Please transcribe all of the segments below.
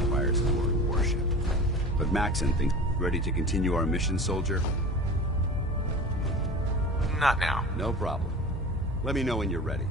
fires aboard a warship. But Maxon thinks ready to continue our mission, soldier? Not now. No problem. Let me know when you're ready.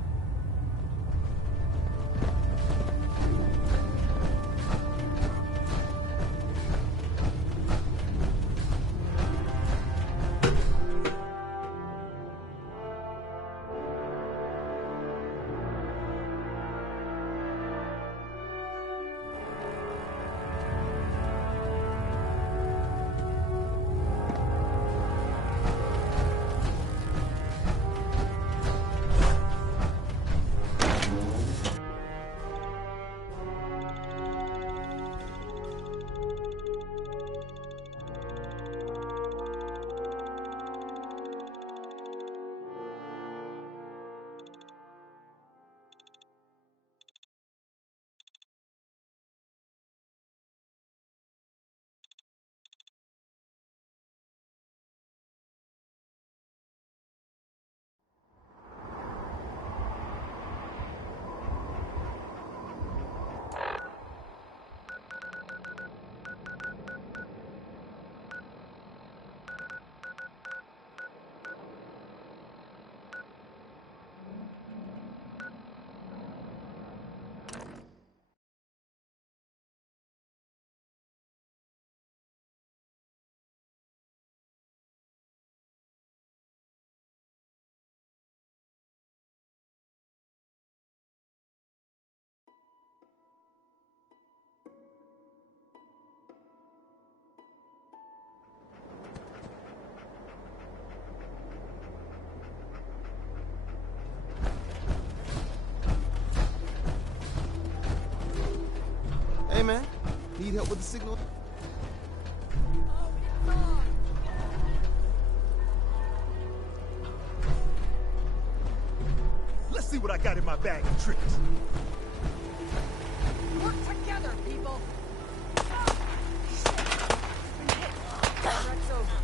Hey man, need help with the signal? Let's see what I got in my bag of tricks. Work together, people. Been hit. Threat's over.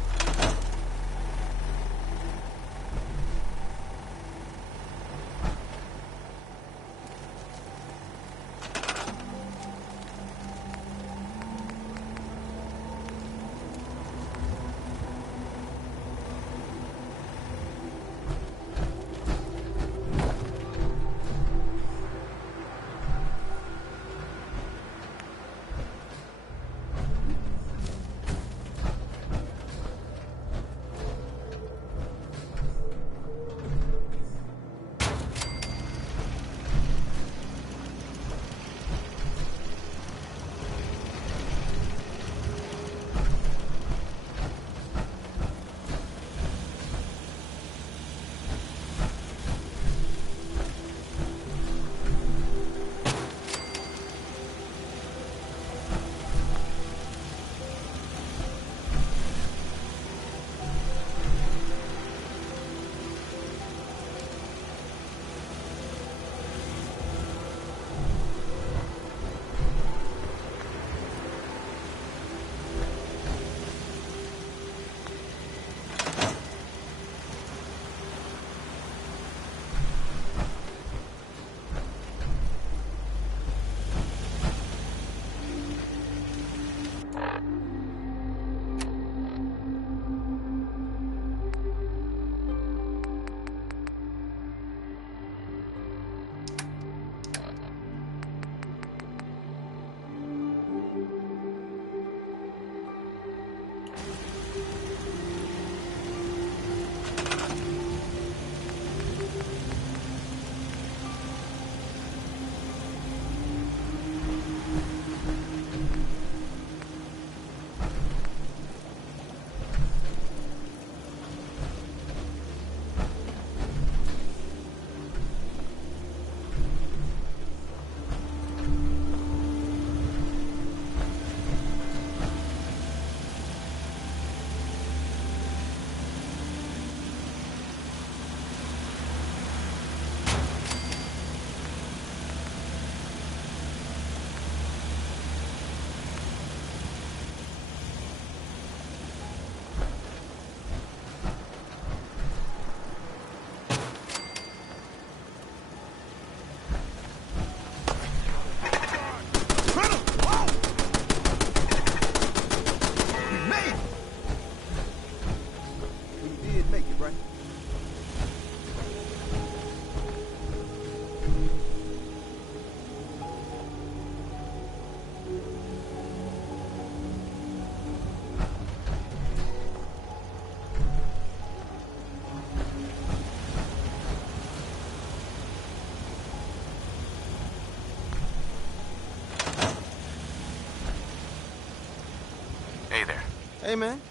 Hey, man.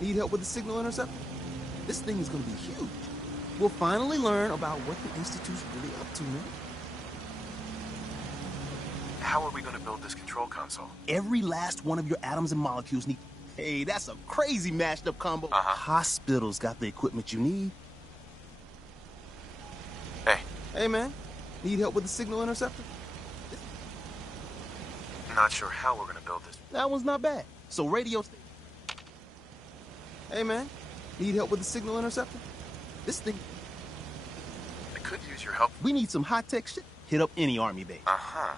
Need help with the signal interceptor? This thing is gonna be huge. We'll finally learn about what the Institute's really up to, man. How are we going to build this control console? Every last one of your atoms and molecules need... Hey, that's a crazy mashed up combo. Hospitals got the equipment you need. Hey. Hey, man. Need help with the signal interceptor? Not sure how we're going to build this. That one's not bad. So radio... Hey, man. Need help with the signal interceptor? This thing... I could use your help. We need some high-tech shit. Hit up any army base. Uh-huh.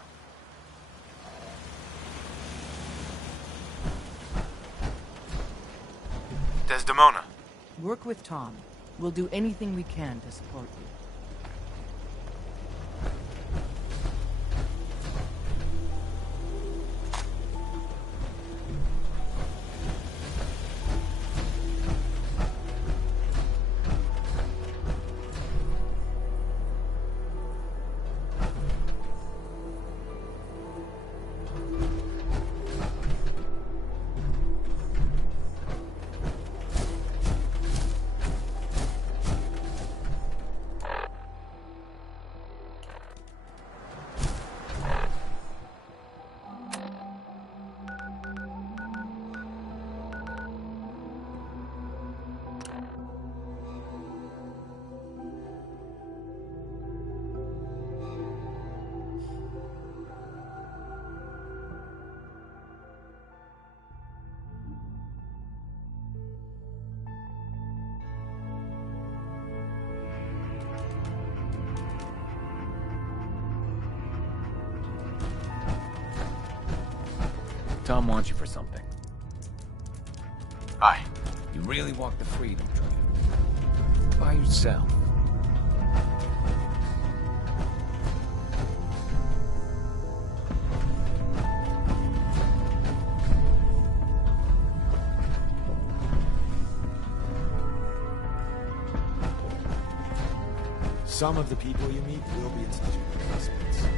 Desdemona. Work with Tom. We'll do anything we can to support you. Tom wants you for something. Hi. You really walked the freedom trail. By yourself. Some of the people you meet will be in such investments.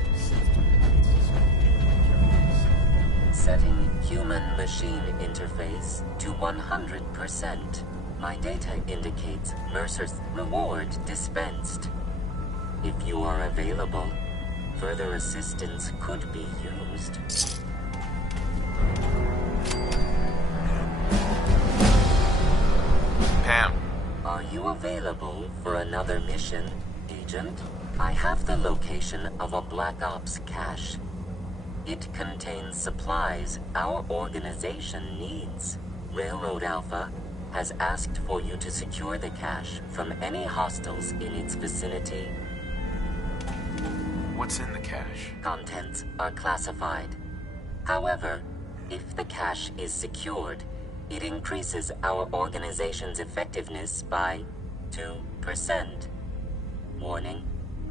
Setting human-machine interface to 100%. My data indicates Mercer's reward dispensed. If you are available, further assistance could be used. Pam. Are you available for another mission, Agent? I have the location of a Black Ops cache. It contains supplies our organization needs. Railroad Alpha has asked for you to secure the cache from any hostiles in its vicinity. What's in the cache? Contents are classified. However, if the cache is secured, it increases our organization's effectiveness by 2%. Warning,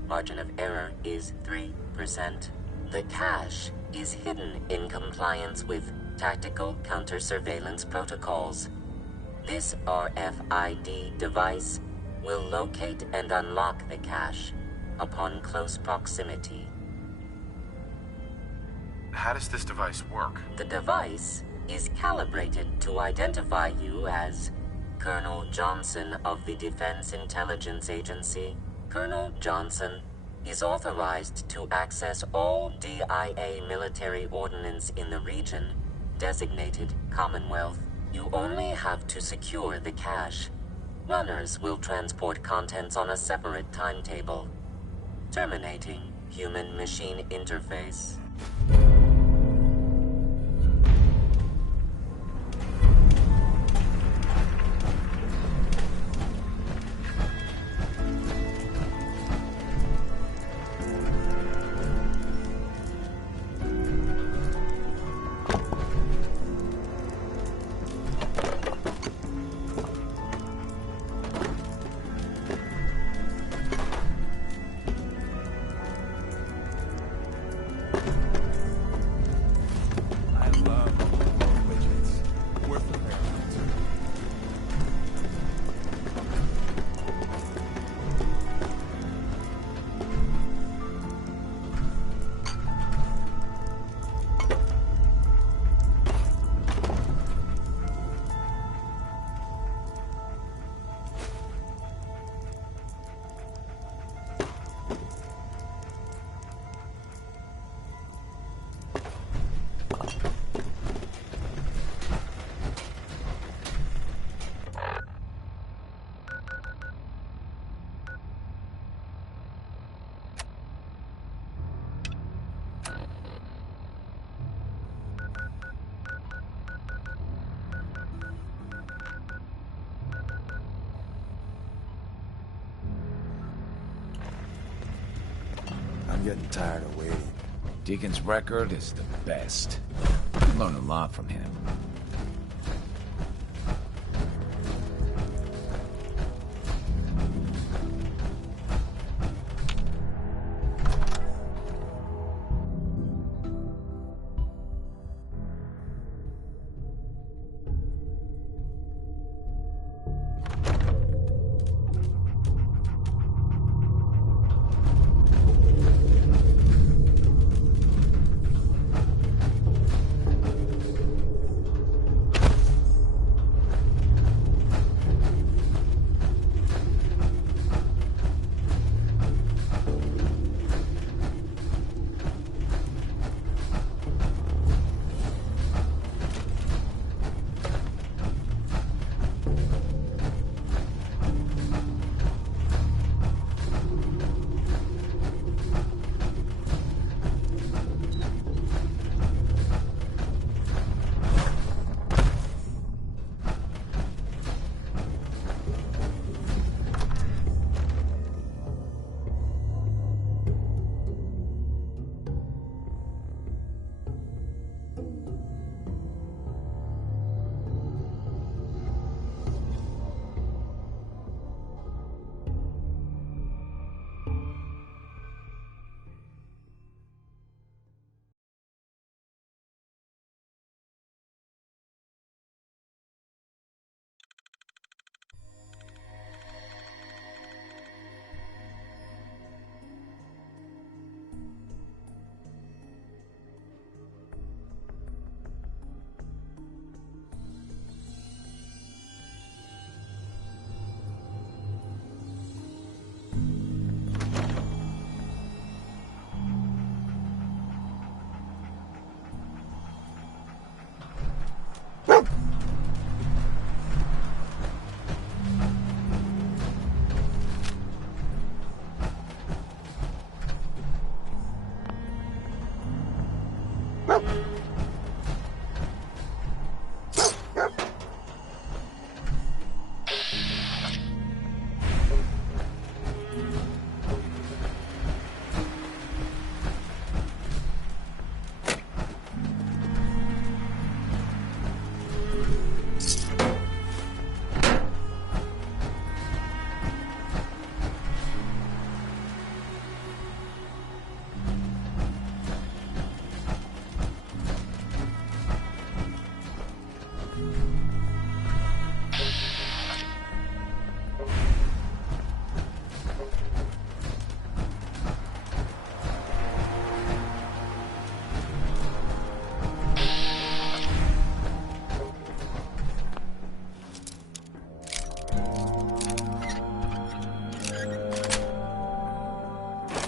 margin of error is 3%. The cache is hidden in compliance with tactical counter-surveillance protocols. This RFID device will locate and unlock the cache upon close proximity. How does this device work? The device is calibrated to identify you as Colonel Johnson of the Defense Intelligence Agency. Colonel Johnson is authorized to access all DIA military ordnance in the region, designated Commonwealth. You only have to secure the cache. Runners will transport contents on a separate timetable. Terminating human-machine interface. I'm getting tired of waiting. Deacon's record is the best. You learn a lot from him.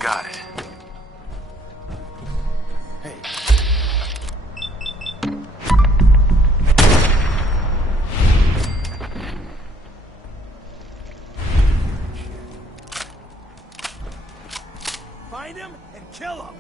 Got it. Hey, Find him and kill him!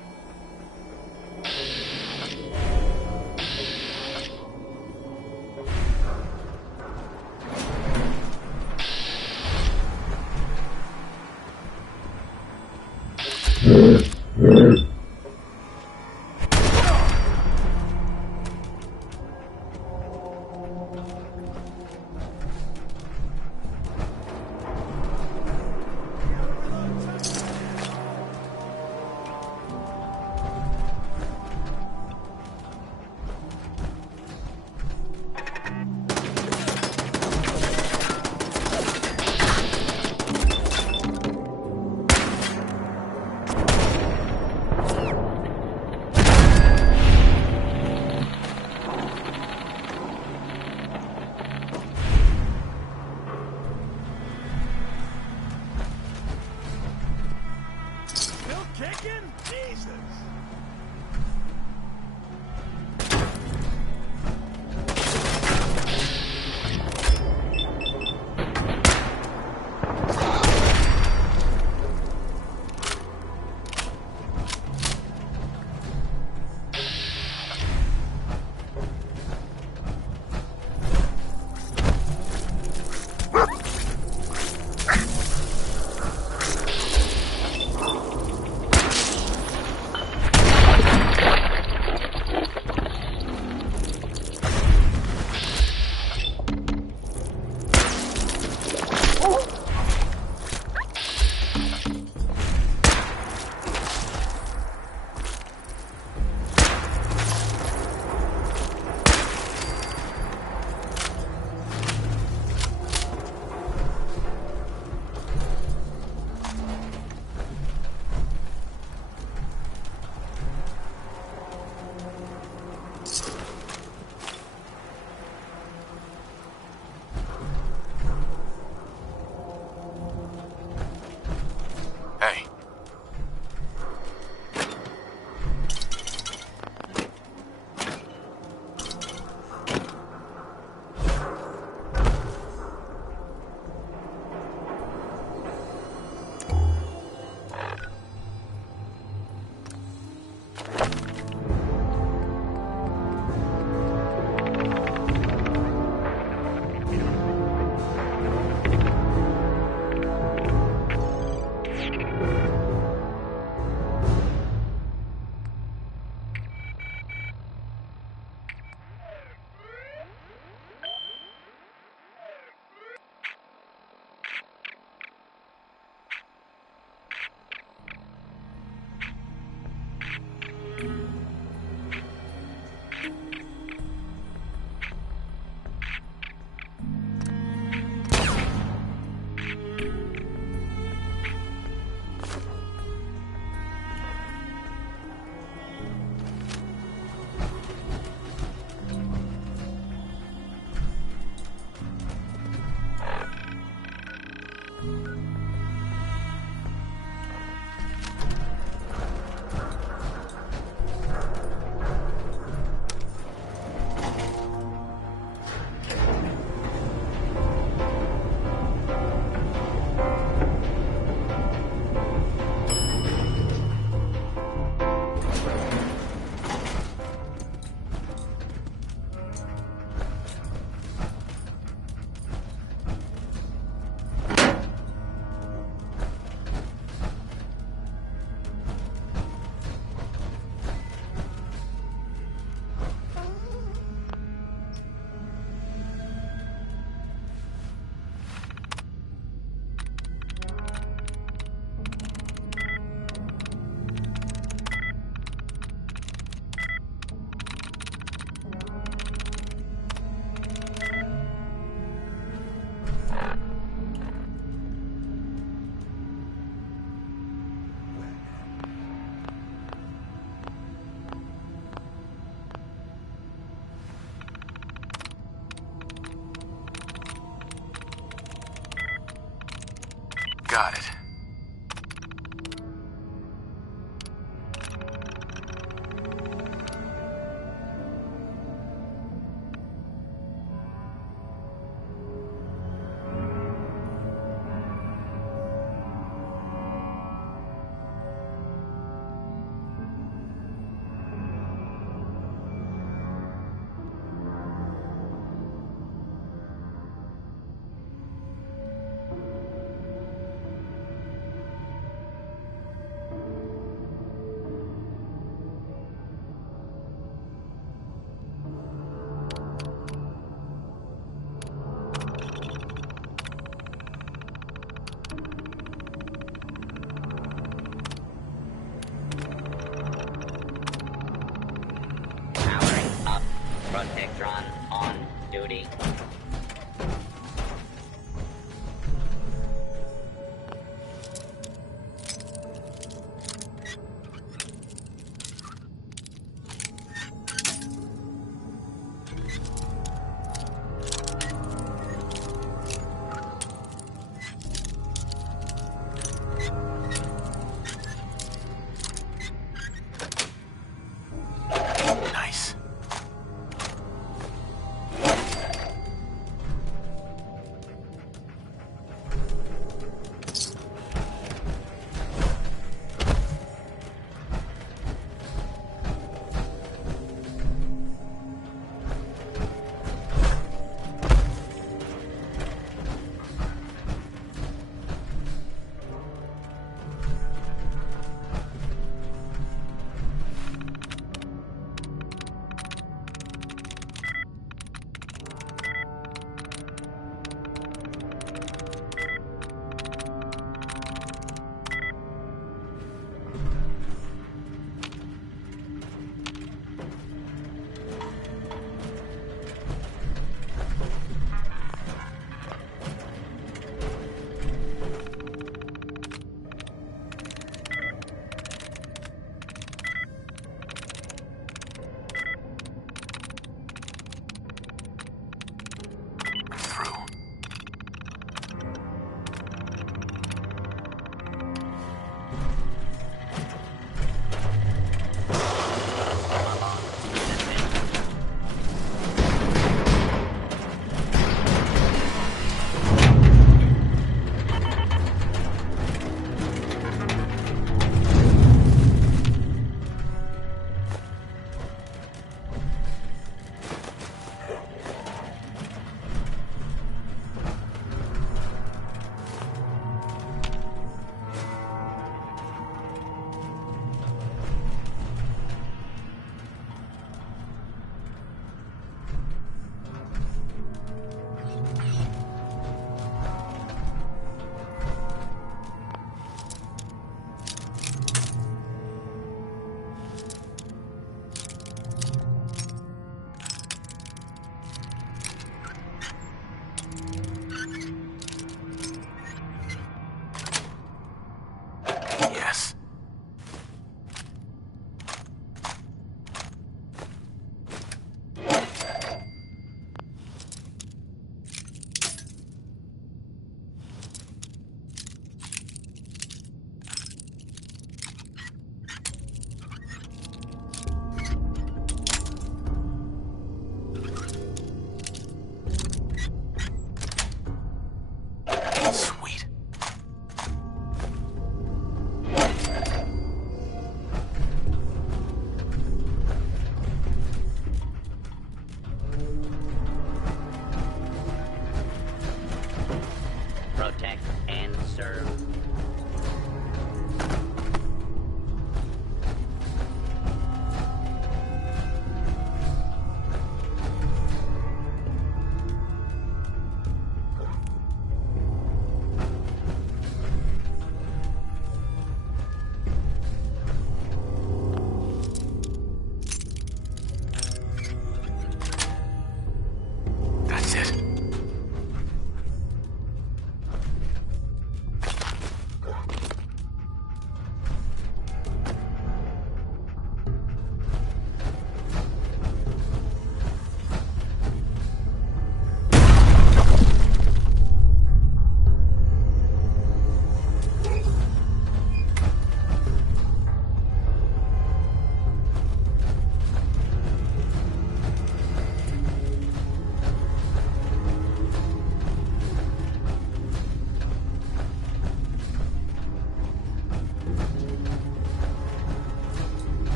got it. Powering up. Protectron on duty. Nice.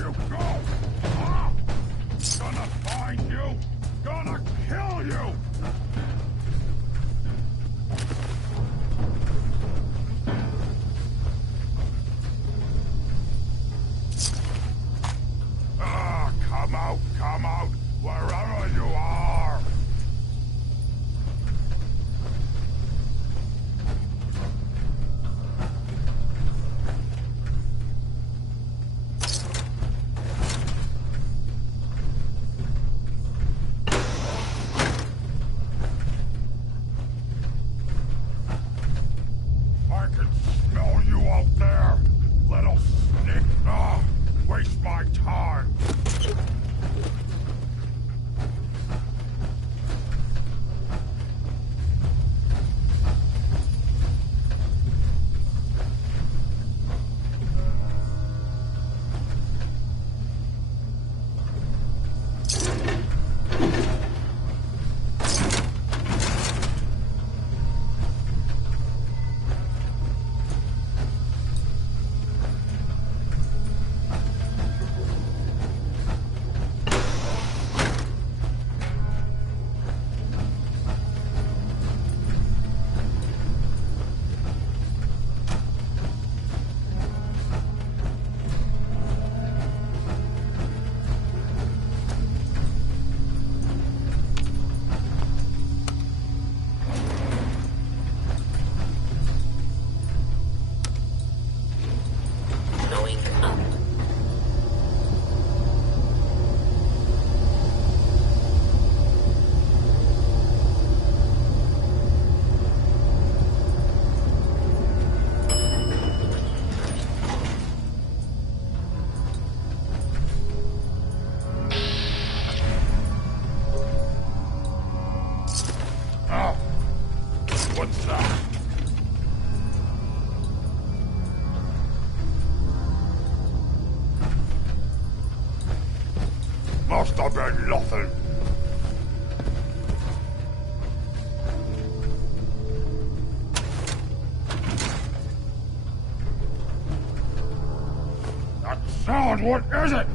you go! Ah! Gonna find you! Gonna kill you! Ah, come out, wherever you are! I can smell you out there, little sneak. Ah, waste my time. Going up. Ah, what's that? Must have been nothing. That sound, what is it?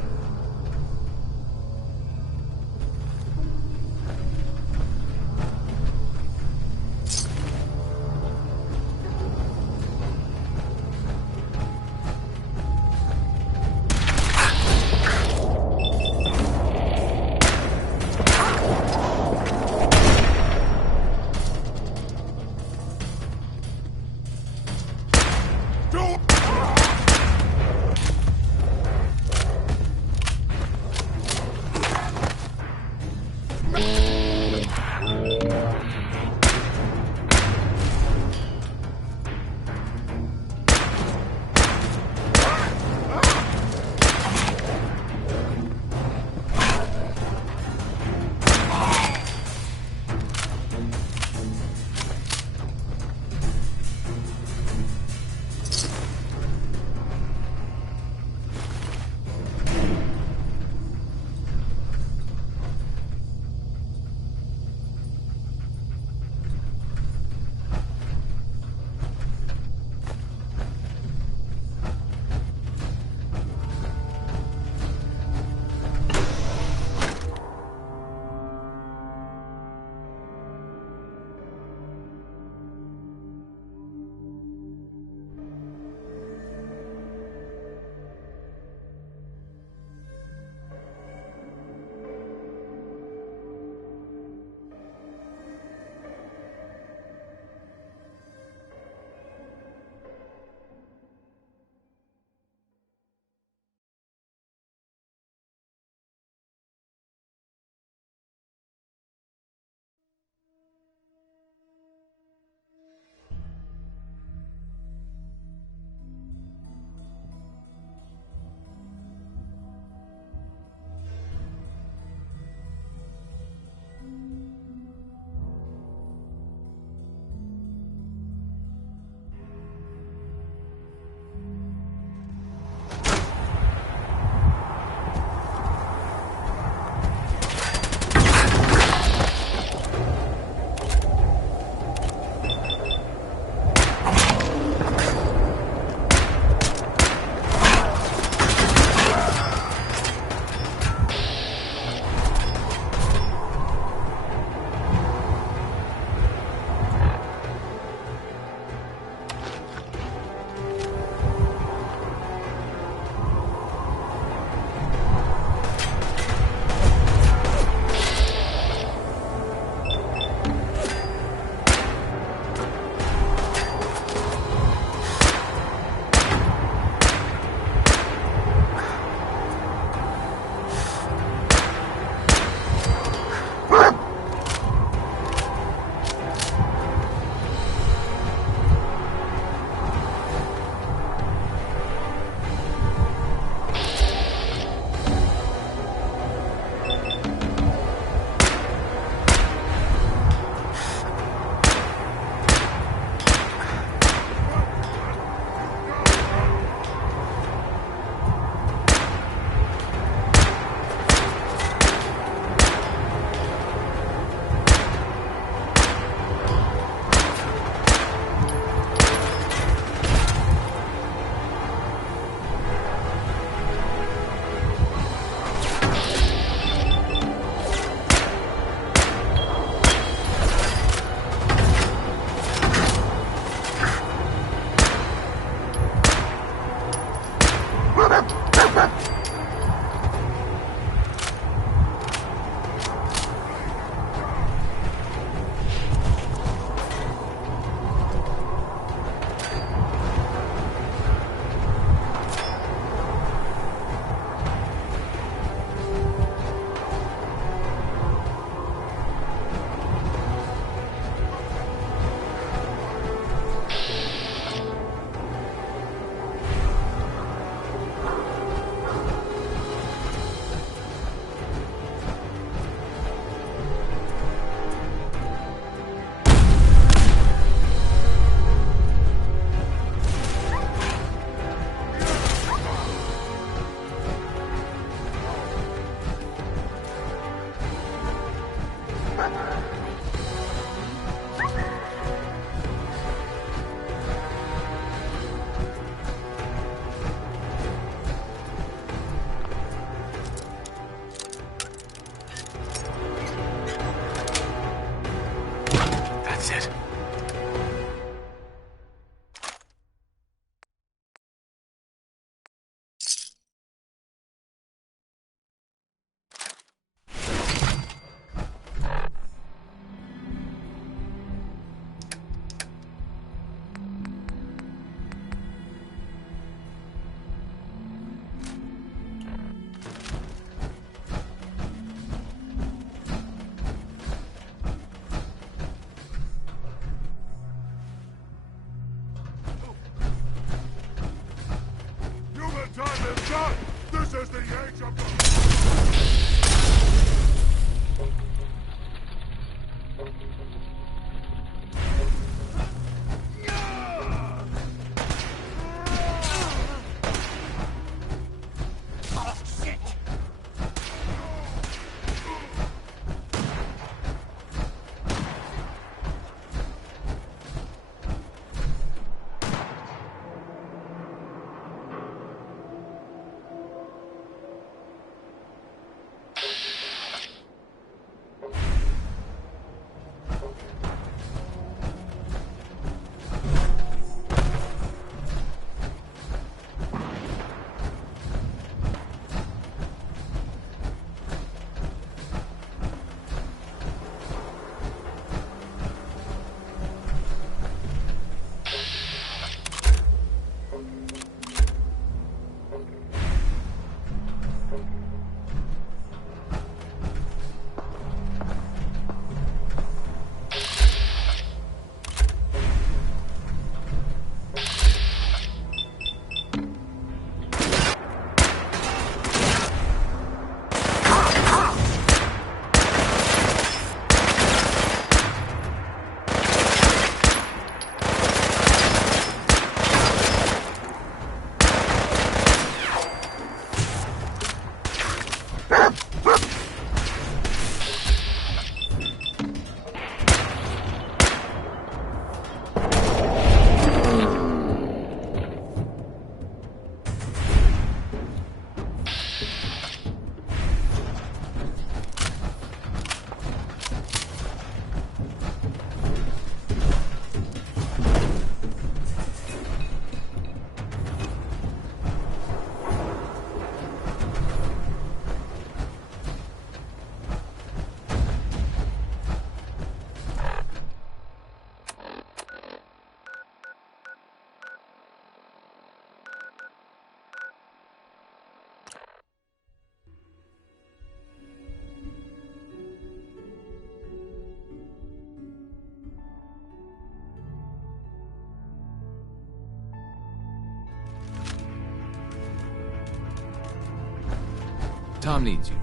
Tom needs you.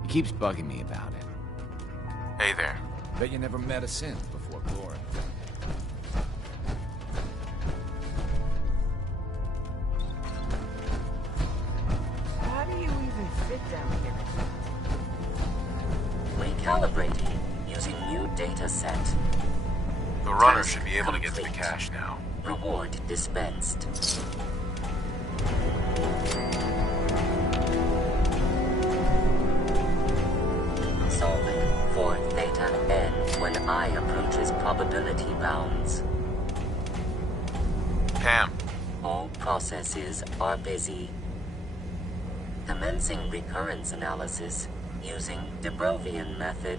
He keeps bugging me about it. Hey there. Bet you never met a synth before Glory. How do you even fit down here? Recalibrating using new data set. The runner Task should be able to get to the complete. cache now. Reward dispensed. Solving for theta n when I approaches probability bounds. Pam, All processes are busy. Commencing recurrence analysis using de Brovian method.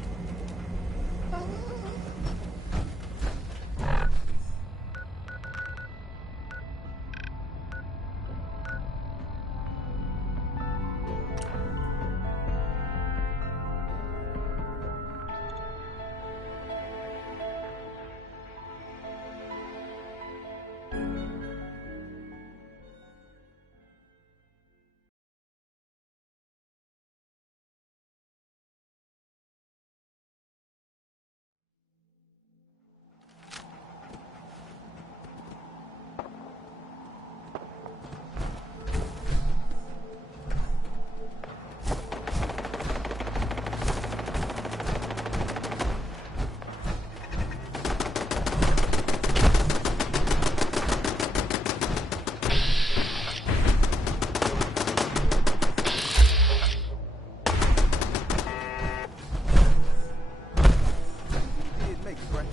Did make it, right?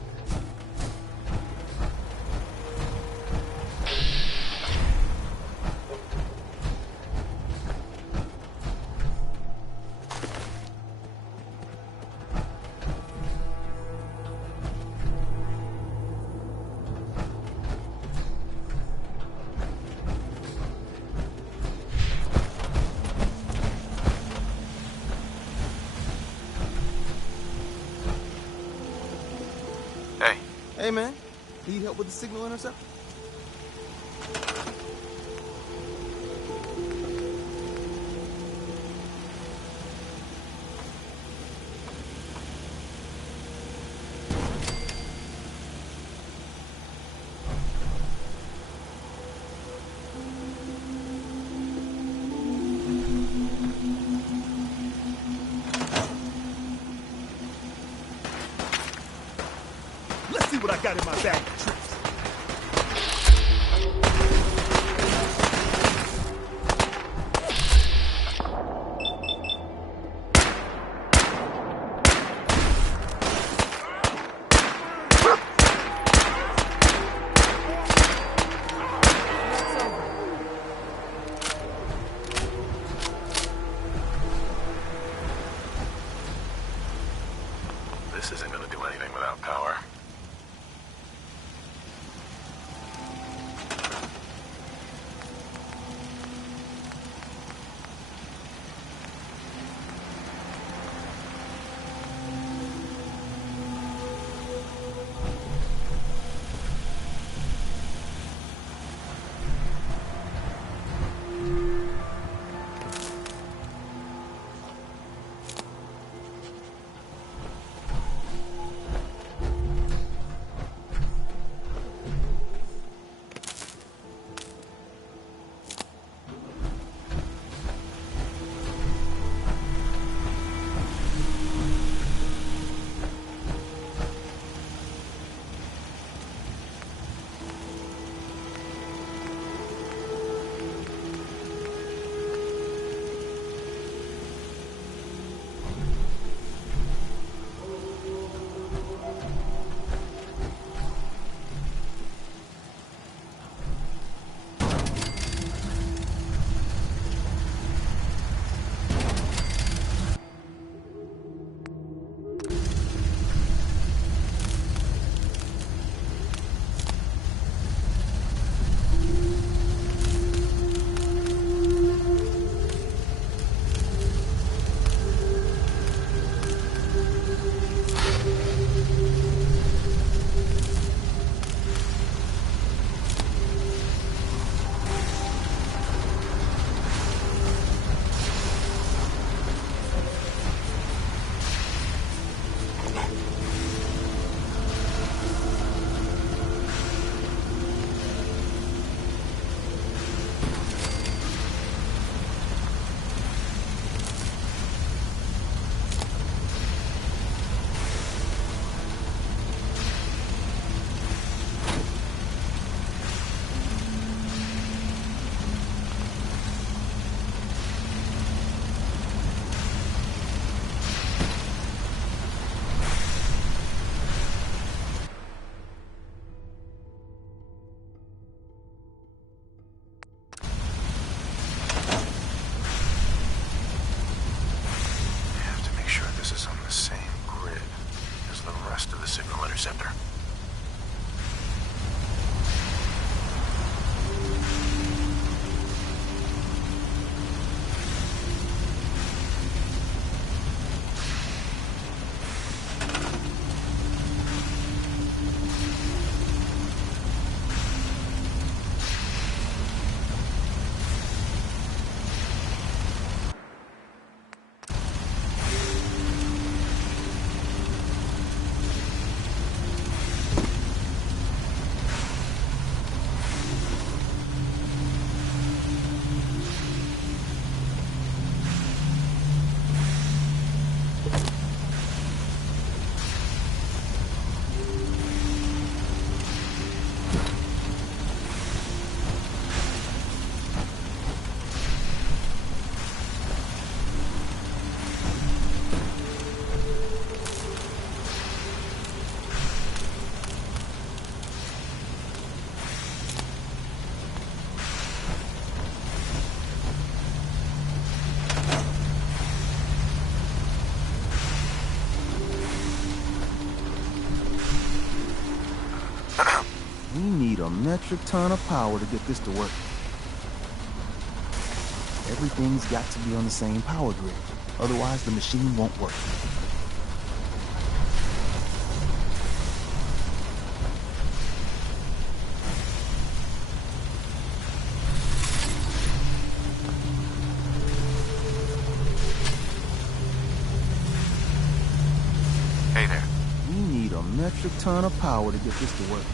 hey. Hey, man. Need help with the signal intercept? Let's see what I got in my bag of tricks. This isn't gonna do anything without power. a metric ton of power to get this to work. Everything's got to be on the same power grid. Otherwise, the machine won't work. Hey there. We need a metric ton of power to get this to work.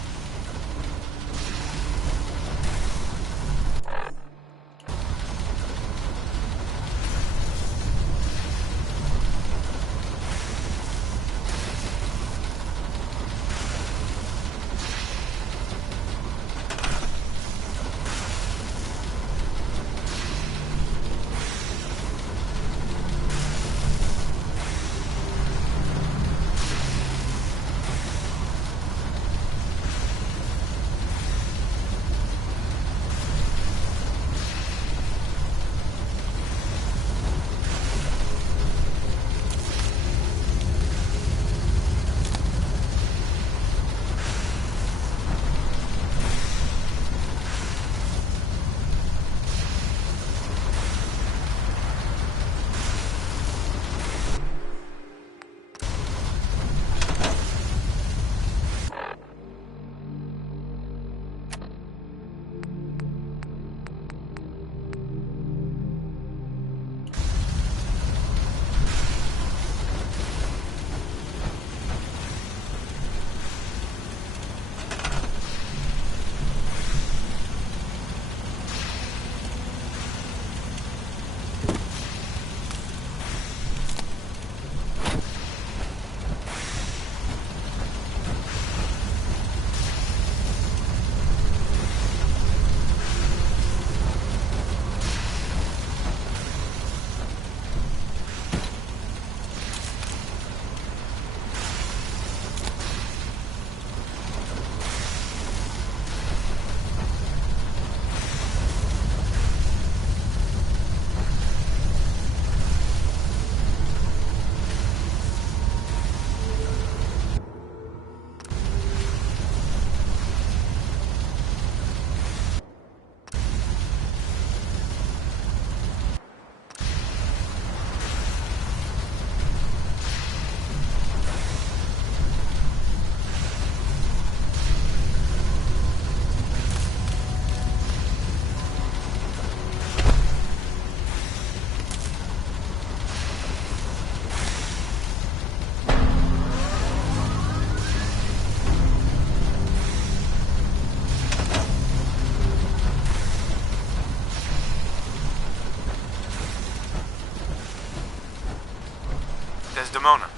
Desdemona.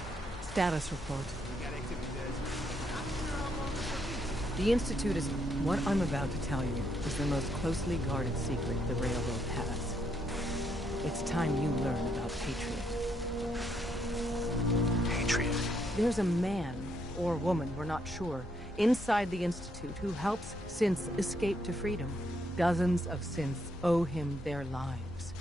Status report. The Institute is... What I'm about to tell you is the most closely guarded secret the Railroad has. It's time you learn about Patriot. Patriot? There's a man, or woman, we're not sure, inside the Institute who helps synths escape to freedom. Dozens of synths owe him their lives.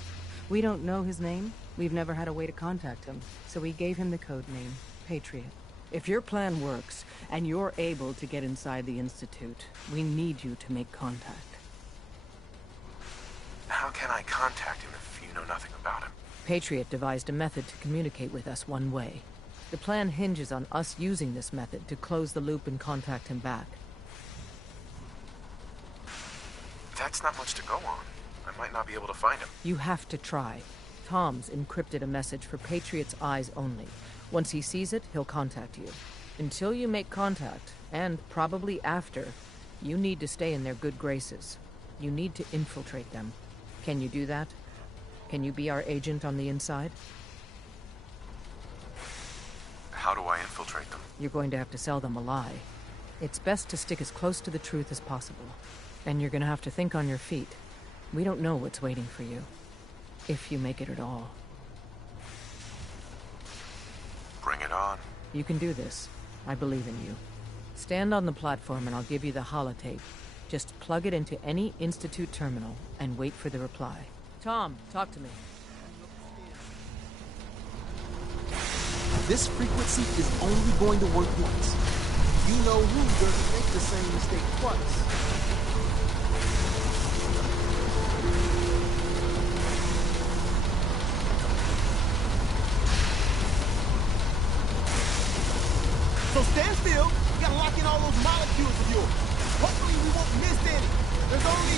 We don't know his name. We've never had a way to contact him, so we gave him the code name, Patriot. If your plan works, and you're able to get inside the Institute, we need you to make contact. How can I contact him if you know nothing about him? Patriot devised a method to communicate with us one way. The plan hinges on us using this method to close the loop and contact him back. That's not much to go on. I might not be able to find him. You have to try. Tom's encrypted a message for Patriot's eyes only. Once he sees it, he'll contact you. Until you make contact, and probably after, you need to stay in their good graces. You need to infiltrate them. Can you do that? Can you be our agent on the inside? How do I infiltrate them? You're going to have to sell them a lie. It's best to stick as close to the truth as possible. And you're going to have to think on your feet. We don't know what's waiting for you. If you make it at all. Bring it on. You can do this. I believe in you. Stand on the platform and I'll give you the holotape. Just plug it into any Institute terminal and wait for the reply. Tom, talk to me. This frequency is only going to work once. You know who doesn't make the same mistake twice. So stand still. You gotta lock in all those molecules of yours. Hopefully we won't miss any. There's only,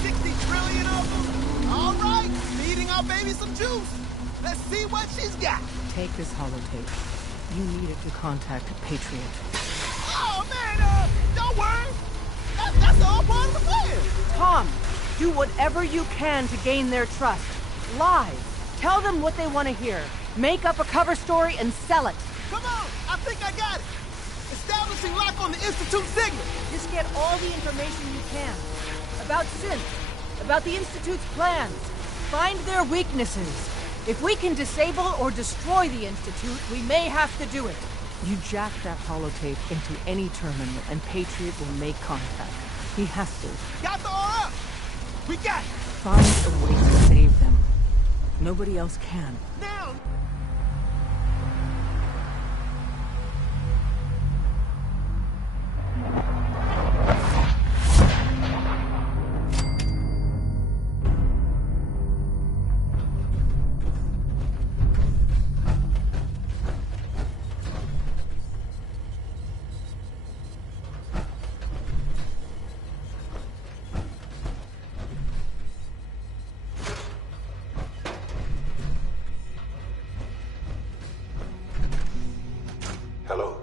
60 trillion of them. All right, feeding our baby some juice. Let's see what she's got. Take this holotape. You need it to contact Patriot. Oh, man, don't worry. That's all part of the plan. Tom, do whatever you can to gain their trust. Lie. Tell them what they want to hear. Make up a cover story and sell it. Come on, I think I got it. Establishing lock on the Institute signal. Just get all the information you can. About Synth. About the Institute's plans. Find their weaknesses. If we can disable or destroy the Institute, we may have to do it. You jack that holotape into any terminal and Patriot will make contact. He has to. Got the aura! We got it! Find a way to save them. Nobody else can. Now! Hello?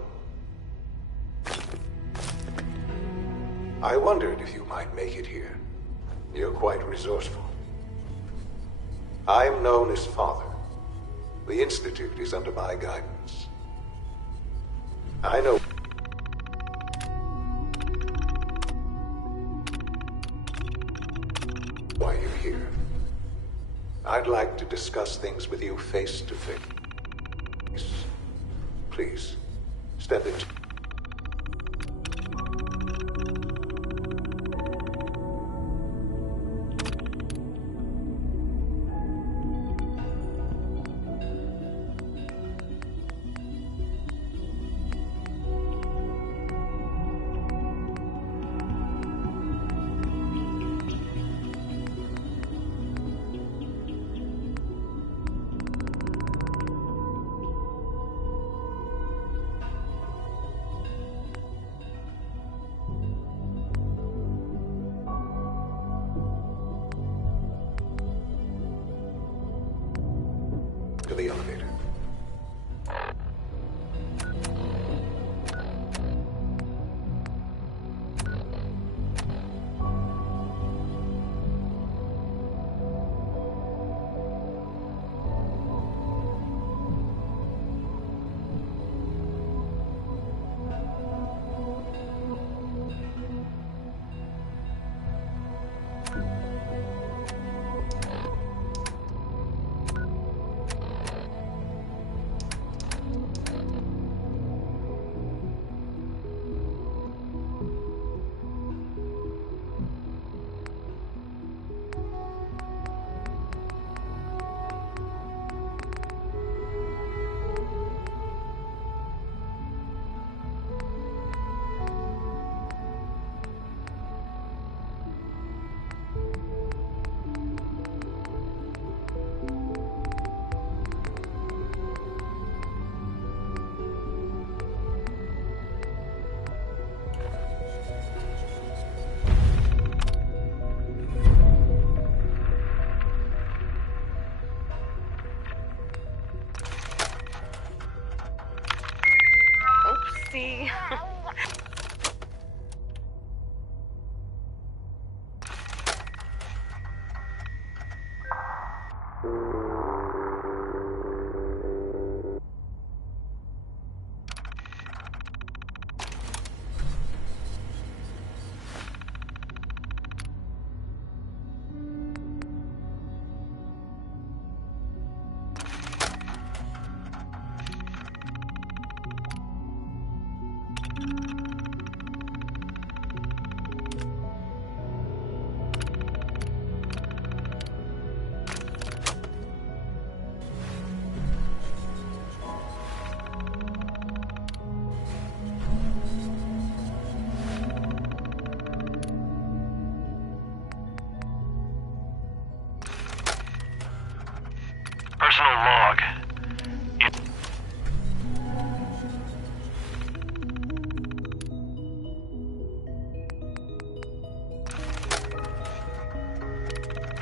I wondered if you might make it here. You're quite resourceful. I'm known as Father. The Institute is under my guidance. I know why you're here. I'd like to discuss things with you face to face. Please, step into... to the elevator.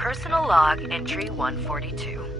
Personal log entry 142.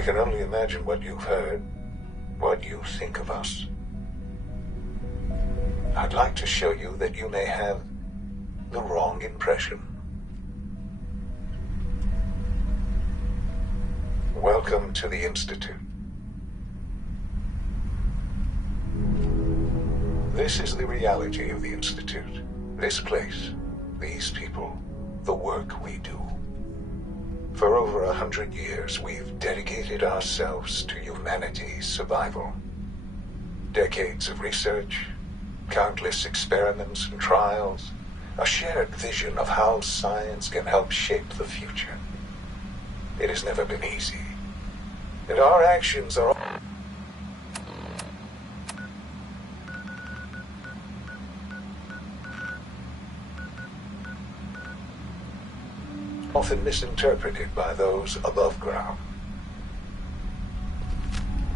I can only imagine what you've heard, what you think of us. I'd like to show you that you may have the wrong impression. Welcome to the Institute. This is the reality of the Institute. This place, these people, the work we do. For over 100 years, we've dedicated ourselves to humanity's survival. Decades of research, countless experiments and trials, a shared vision of how science can help shape the future. It has never been easy, and our actions are often misinterpreted by those above ground.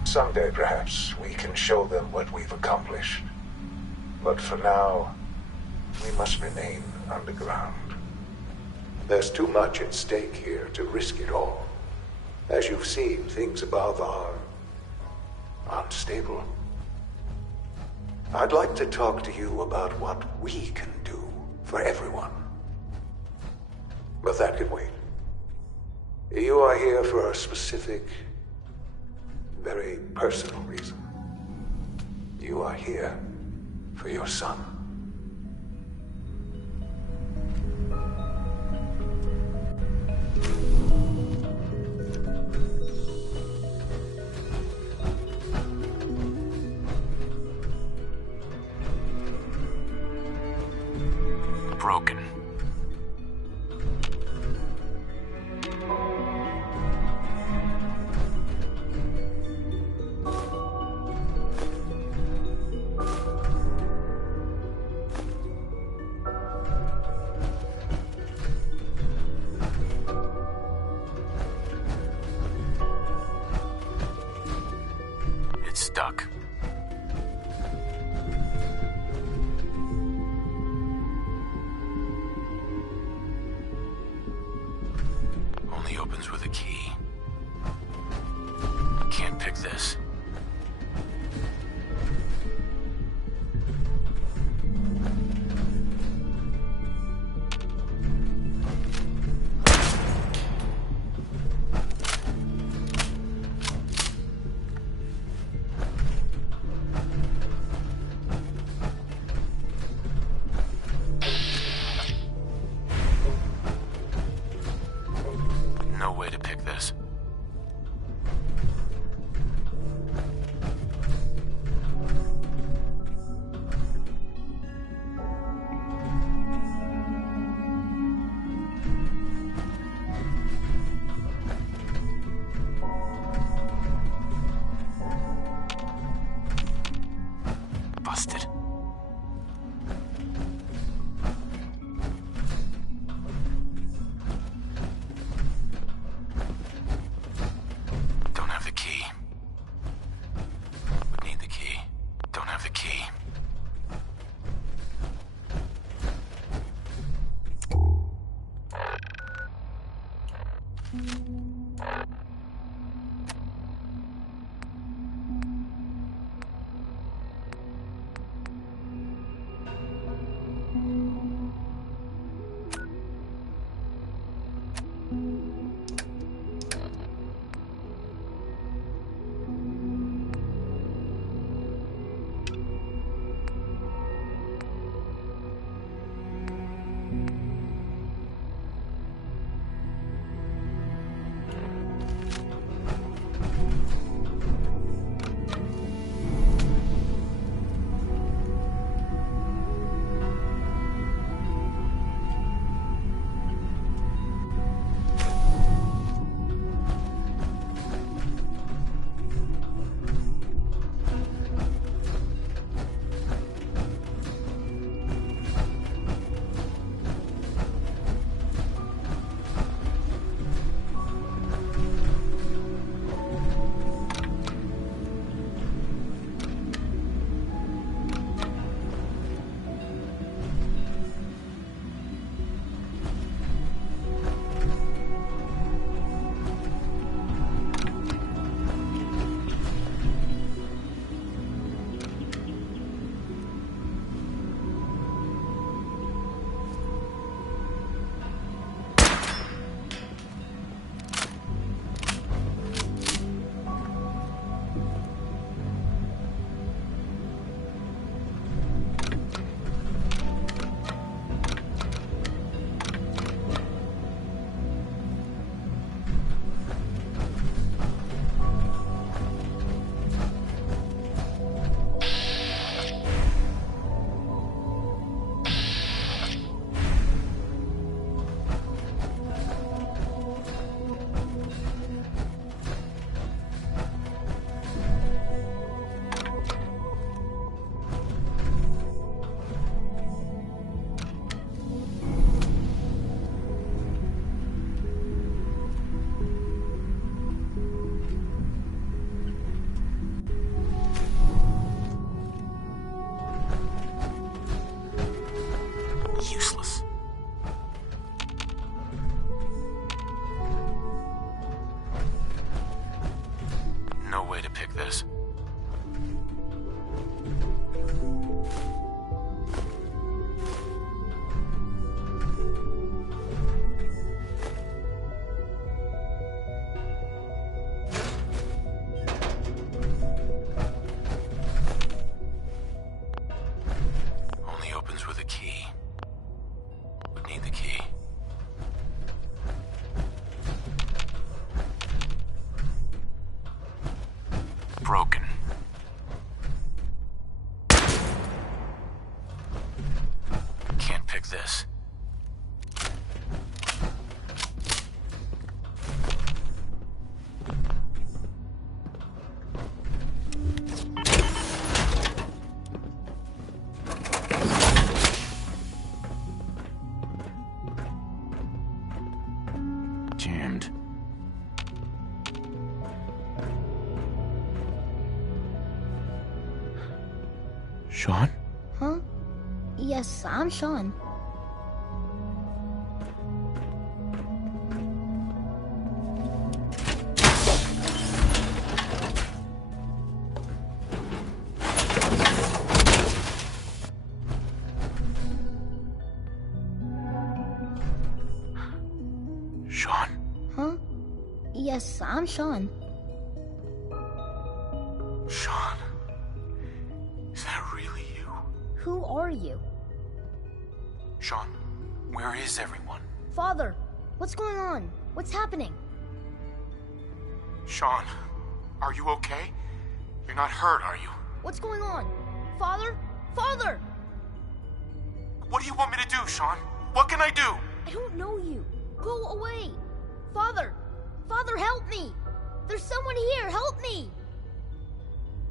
Someday, perhaps, we can show them what we've accomplished. But for now, we must remain underground. There's too much at stake here to risk it all. As you've seen, things above are unstable. I'd like to talk to you about what we can do for everyone. But that can wait. You are here for a specific, very personal reason. You are here for your son. Broken. It's stuck. Only opens with a key. Can't pick this. No way to pick this. Busted. Don't have the key. Would need the key. Don't have the key. broken. Can't pick this. Jammed. Sean? Huh? Yes, I'm Sean. Sean? Huh? Yes, I'm Sean. Sean? Is that really you? Who are you? Sean, where is everyone? Father, what's going on? What's happening? Sean, are you okay? You're not hurt, are you? What's going on? Father? Father! What do you want me to do, Sean? What can I do? I don't know you. Go away. Father! Father, help me! There's someone here, help me!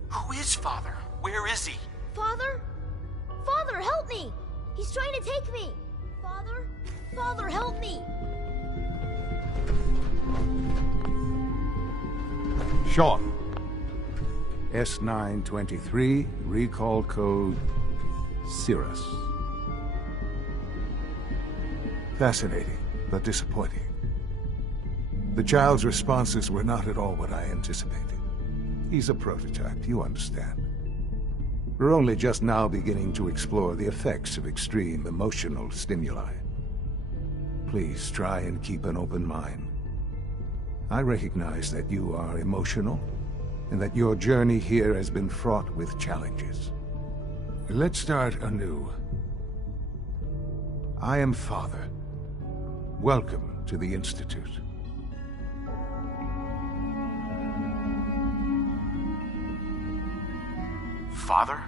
Who is Father? Where is he? Father? Father, help me! He's trying to take me! Father? Father, help me! Sean. S923, recall code Cirrus. Fascinating, but disappointing. The child's responses were not at all what I anticipated. He's a prototype, you understand. We're only just now beginning to explore the effects of extreme emotional stimuli. Please try and keep an open mind. I recognize that you are emotional, and that your journey here has been fraught with challenges. Let's start anew. I am Father. Welcome to the Institute. Father?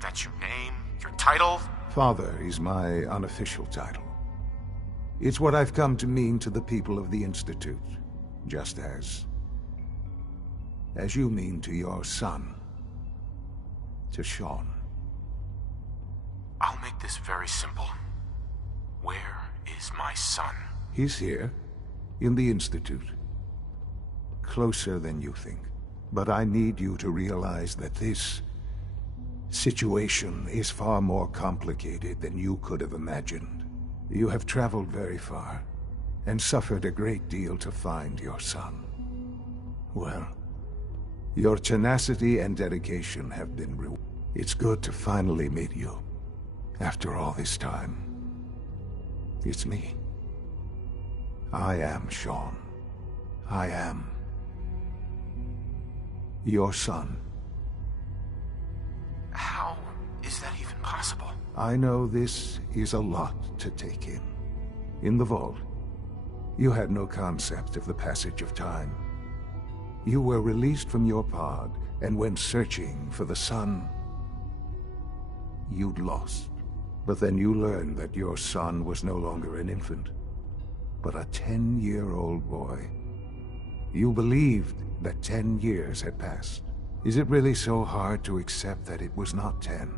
That's your name? Your title? Father is my unofficial title. It's what I've come to mean to the people of the Institute, just as you mean to your son, to Sean. I'll make this very simple. Where is my son? He's here, in the Institute. Closer than you think. But I need you to realize that this situation is far more complicated than you could have imagined. You have traveled very far, and suffered a great deal to find your son. Well, your tenacity and dedication have been rewarded. It's good to finally meet you, after all this time. It's me. I am Sean. I am your son. How is that even possible? I know this is a lot to take in. In the vault, you had no concept of the passage of time. You were released from your pod and went searching for the son you'd lost. But then you learned that your son was no longer an infant, but a 10-year-old boy. You believed that 10 years had passed. Is it really so hard to accept that it was not 10,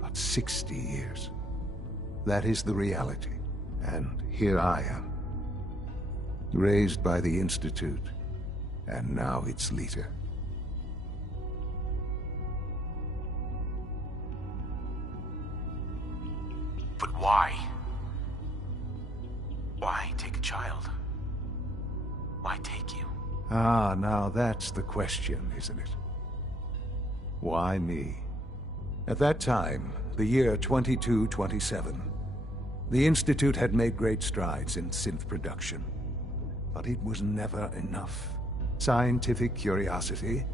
but 60 years? That is the reality, and here I am, raised by the Institute, and now its leader. But why? Why take a child? Why take you? Ah, now that's the question, isn't it? Why me? At that time, the year 2227, the Institute had made great strides in synth production. But it was never enough. Scientific curiosity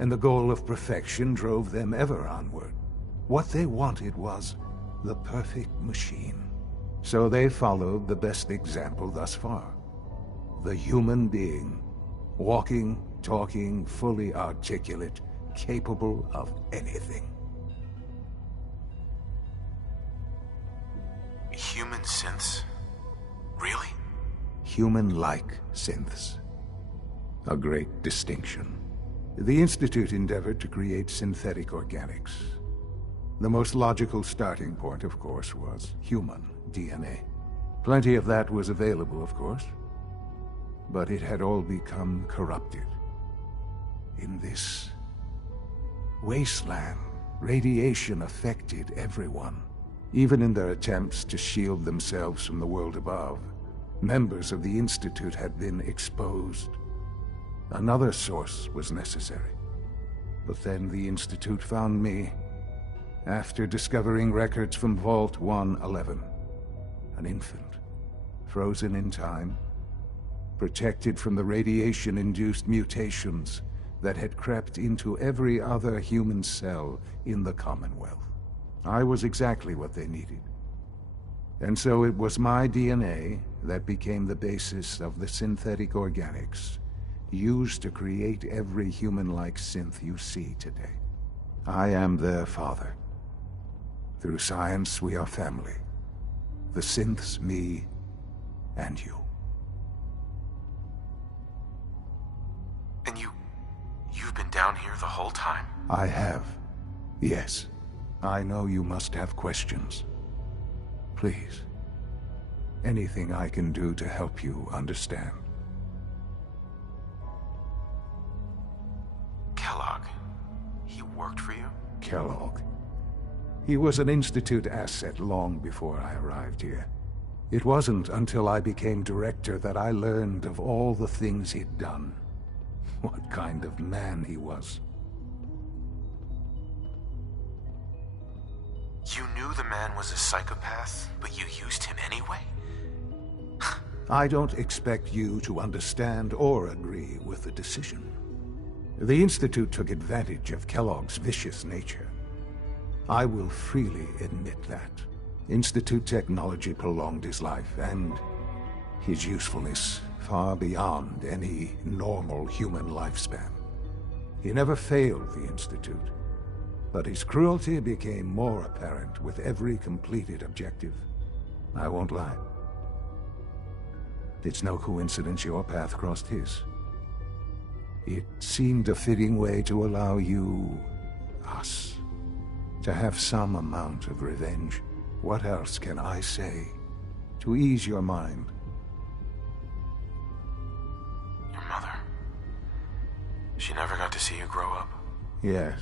and the goal of perfection drove them ever onward. What they wanted was the perfect machine. So they followed the best example thus far. The human being, walking, talking, fully articulate, capable of anything. Human synths? Really? Human-like synths. A great distinction. The Institute endeavored to create synthetic organics. The most logical starting point, of course, was human DNA. Plenty of that was available, of course. But it had all become corrupted. In this wasteland, radiation affected everyone. Even in their attempts to shield themselves from the world above, members of the Institute had been exposed. Another source was necessary. But then the Institute found me after discovering records from Vault 111. An infant, frozen in time, protected from the radiation-induced mutations that had crept into every other human cell in the Commonwealth. I was exactly what they needed. And so it was my DNA that became the basis of the synthetic organics used to create every human-like synth you see today. I am their father. Through science, we are family. The synths, me, and you. And you've been down here the whole time? I have. Yes. I know you must have questions. Please. Anything I can do to help you understand. Kellogg. He worked for you? Kellogg. He was an Institute asset long before I arrived here. It wasn't until I became director that I learned of all the things he'd done. What kind of man he was. You knew the man was a psychopath, but you used him anyway? I don't expect you to understand or agree with the decision. The Institute took advantage of Kellogg's vicious nature. I will freely admit that. Institute technology prolonged his life, and his usefulness far beyond any normal human lifespan. He never failed the Institute, but his cruelty became more apparent with every completed objective. I won't lie. It's no coincidence your path crossed his. It seemed a fitting way to allow you, us, to have some amount of revenge. What else can I say to ease your mind? Your mother. She never got to see you grow up? Yes.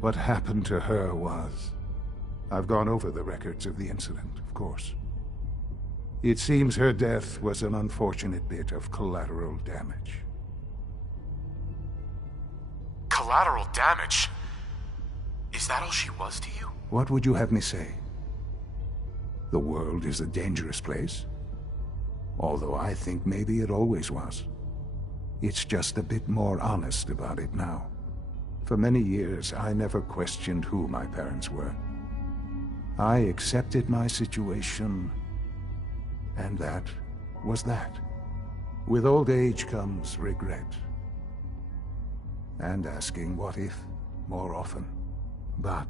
What happened to her was... I've gone over the records of the incident, of course. It seems her death was an unfortunate bit of collateral damage. Collateral damage? Is that all she was to you? What would you have me say? The world is a dangerous place. Although I think maybe it always was. It's just a bit more honest about it now. For many years, I never questioned who my parents were. I accepted my situation, and that was that. With old age comes regret. And asking what if more often. But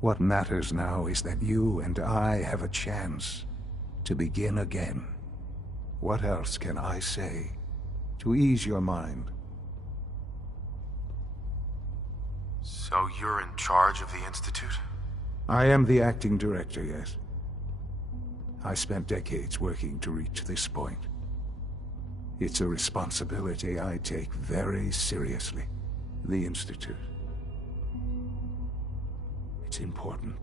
what matters now is that you and I have a chance to begin again. What else can I say to ease your mind? So you're in charge of the Institute? I am the acting director, yes. I spent decades working to reach this point. It's a responsibility I take very seriously. The Institute. It's important.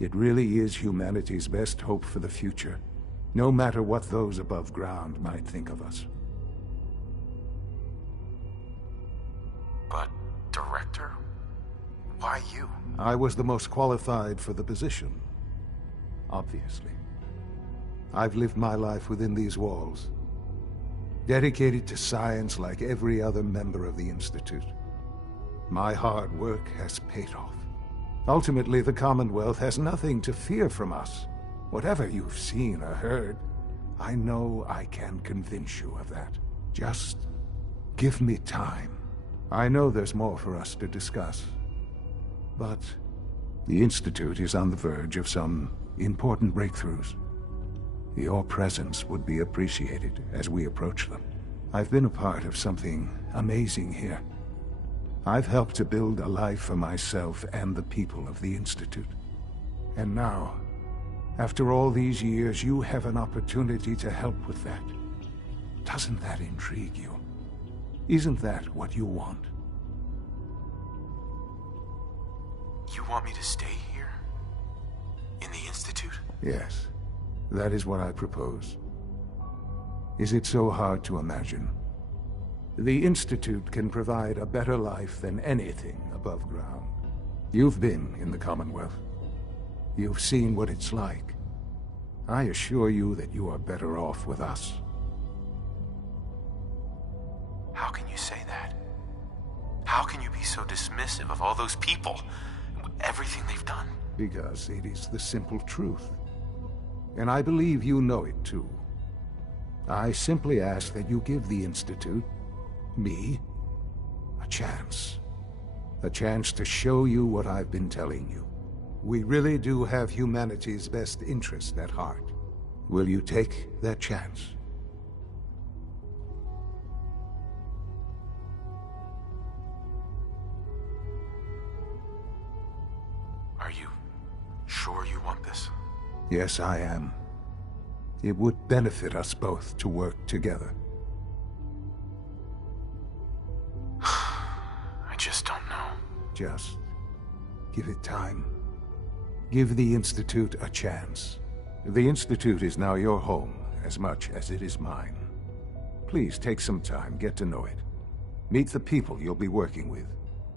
It really is humanity's best hope for the future, no matter what those above ground might think of us. But, director? Why you? I was the most qualified for the position. Obviously. I've lived my life within these walls, dedicated to science like every other member of the Institute. My hard work has paid off. Ultimately, the Commonwealth has nothing to fear from us. Whatever you've seen or heard, I know I can convince you of that. Just give me time. I know there's more for us to discuss. But the Institute is on the verge of some important breakthroughs. Your presence would be appreciated as we approach them. I've been a part of something amazing here. I've helped to build a life for myself and the people of the Institute. And now, after all these years, you have an opportunity to help with that. Doesn't that intrigue you? Isn't that what you want? You want me to stay here? In the Institute? Yes, that is what I propose. Is it so hard to imagine? The Institute can provide a better life than anything above ground. You've been in the Commonwealth. You've seen what it's like. I assure you that you are better off with us. How can you say that? How can you be so dismissive of all those people? Everything they've done? Because it is the simple truth. And I believe you know it too. I simply ask that you give the Institute, me, a chance. A chance to show you what I've been telling you. We really do have humanity's best interest at heart. Will you take that chance? Are you sure you want this? Yes, I am. It would benefit us both to work together. I just don't know. Just give it time. Give the Institute a chance. The Institute is now your home as much as it is mine. Please take some time, get to know it. Meet the people you'll be working with.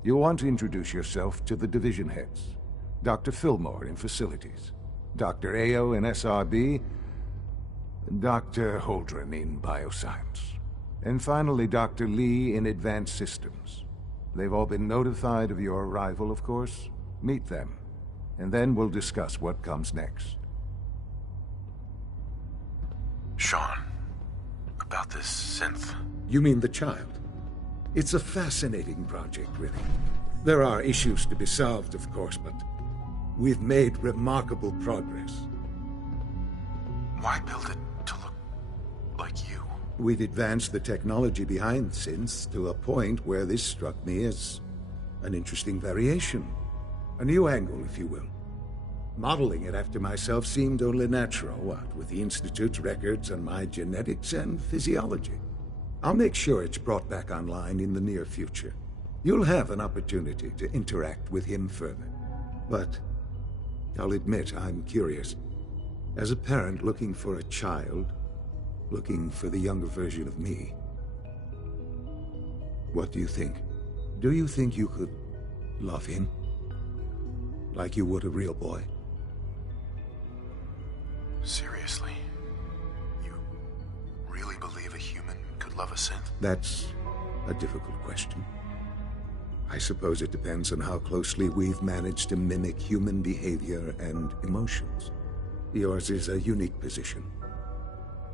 You'll want to introduce yourself to the division heads. Dr. Fillmore in Facilities, Dr. Ao in SRB, Dr. Holdren in Bioscience, and finally Dr. Lee in Advanced Systems. They've all been notified of your arrival, of course. Meet them, and then we'll discuss what comes next. Sean, about this synth. You mean the child? It's a fascinating project, really. There are issues to be solved, of course, but we've made remarkable progress. Why build it to look like you? We'd advanced the technology behind synths to a point where this struck me as an interesting variation. A new angle, if you will. Modeling it after myself seemed only natural, what with the Institute's records and my genetics and physiology. I'll make sure it's brought back online in the near future. You'll have an opportunity to interact with him further. But I'll admit I'm curious. As a parent looking for a child, looking for the younger version of me, what do you think? Do you think you could love him? Like you would a real boy? Seriously? You really believe a human could love a synth? That's a difficult question. I suppose it depends on how closely we've managed to mimic human behavior and emotions. Yours is a unique position.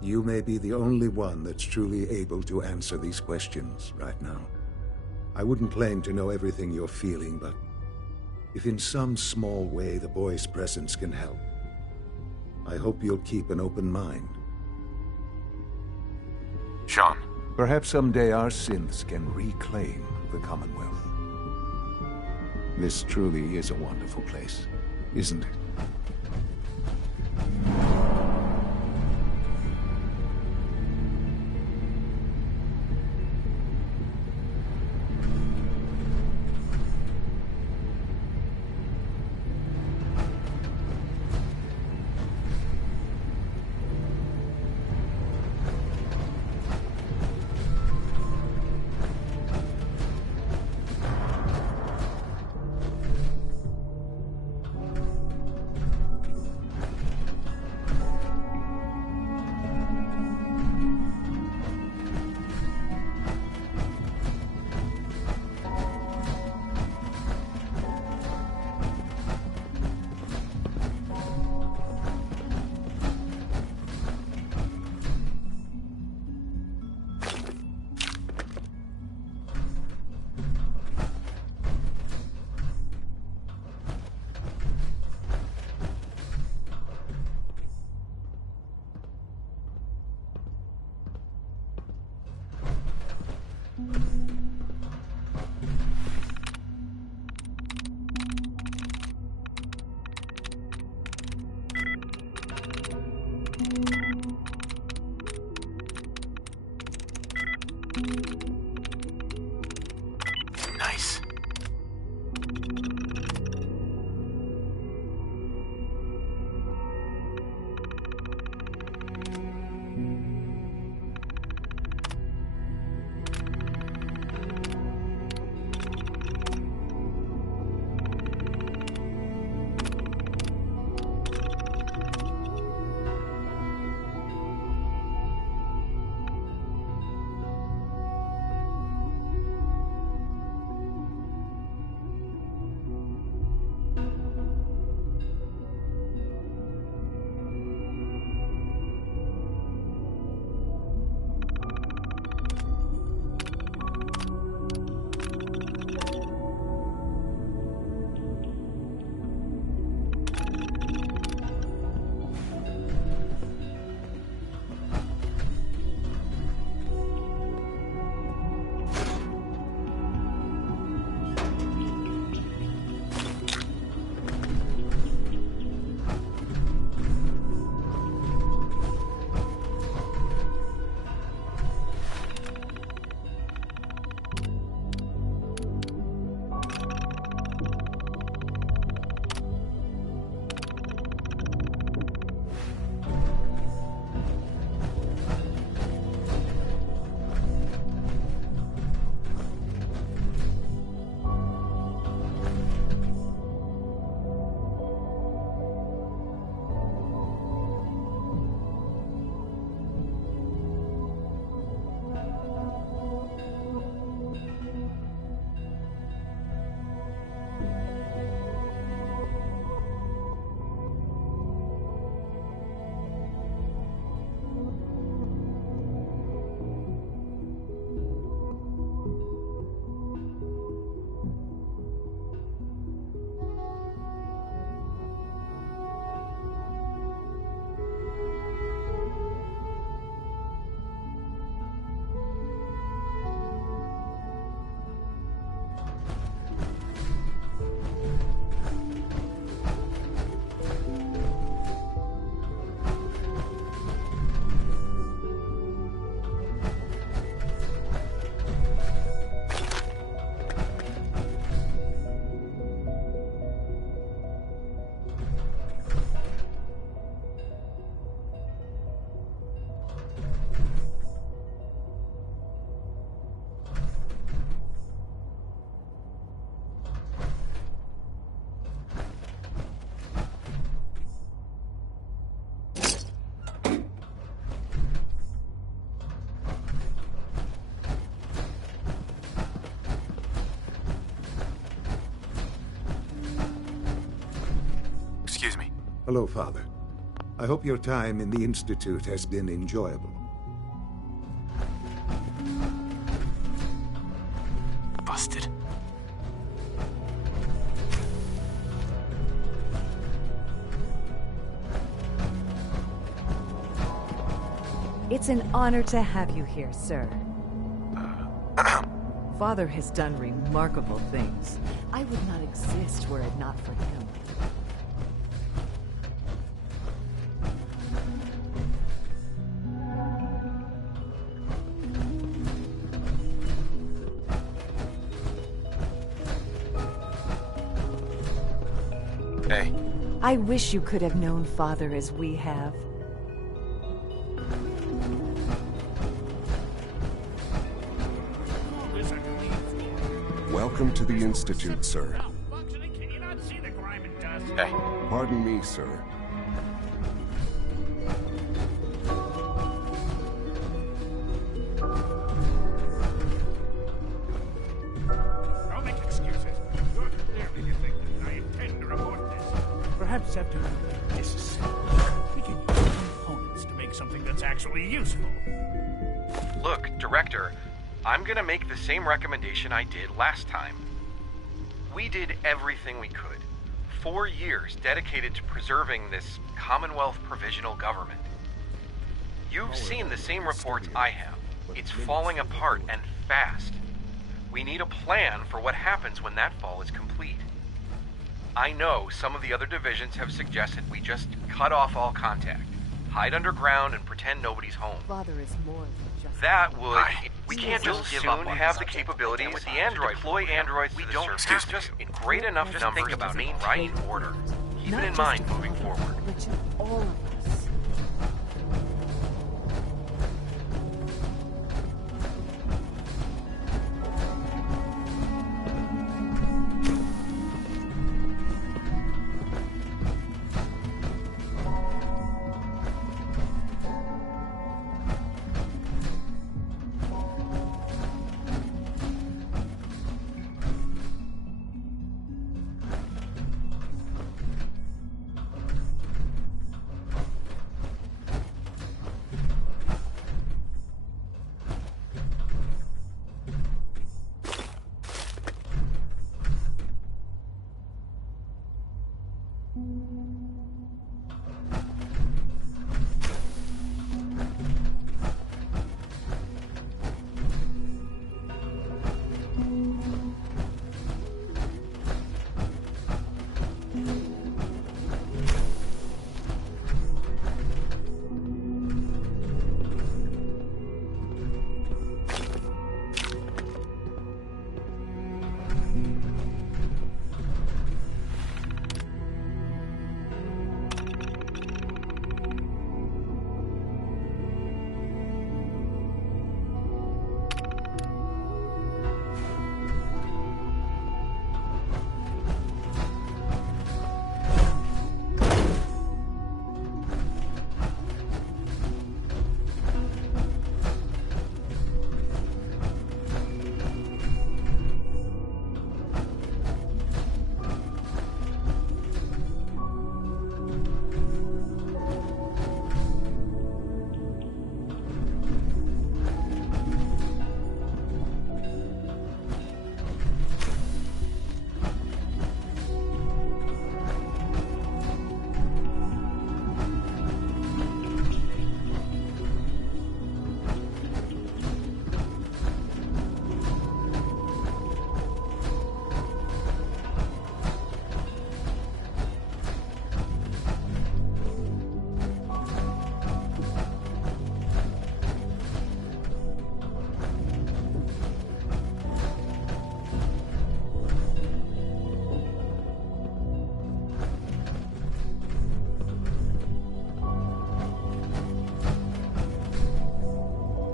You may be the only one that's truly able to answer these questions right now. I wouldn't claim to know everything you're feeling, but if in some small way the boy's presence can help, I hope you'll keep an open mind. Sean. Perhaps someday our synths can reclaim the Commonwealth. This truly is a wonderful place, isn't it? Nice. Excuse me. Hello, Father. I hope your time in the Institute has been enjoyable. Busted. It's an honor to have you here, sir. Father has done remarkable things. I would not exist were it not for him. Hey. I wish you could have known Father as we have. Welcome to the Institute, sir. Hey. Pardon me, sir. Don't make excuses. You're clearly you think that I intend to report this. Perhaps after disassembly, we can use components to make something that's actually useful. Look, Director, I'm gonna make the same recommendation I did last time. We did everything we could. 4 years dedicated to preserving this Commonwealth provisional government. You've seen the same reports I have. It's falling apart and fast. We need a plan for what happens when that fall is complete. I know some of the other divisions have suggested we just cut off all contact, hide underground, and pretend nobody's home. Father is more than just... That would... We can't just soon have the capability with the android deploy androids to the surface just in great enough numbers to maintain order. Keep it in mind moving forward. But to all of us.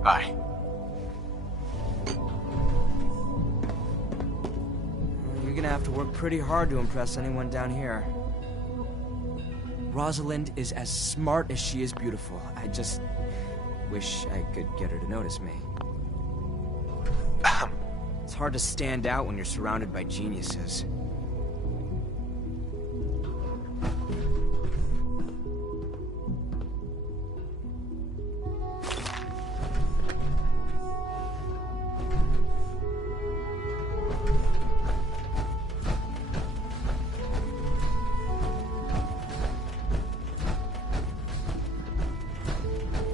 Bye. You're gonna have to work pretty hard to impress anyone down here. Rosalind is as smart as she is beautiful. I just wish I could get her to notice me. It's hard to stand out when you're surrounded by geniuses.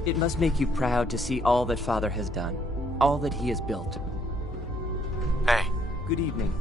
It must make you proud to see all that Father has done, all that he has built. Hey. Good evening.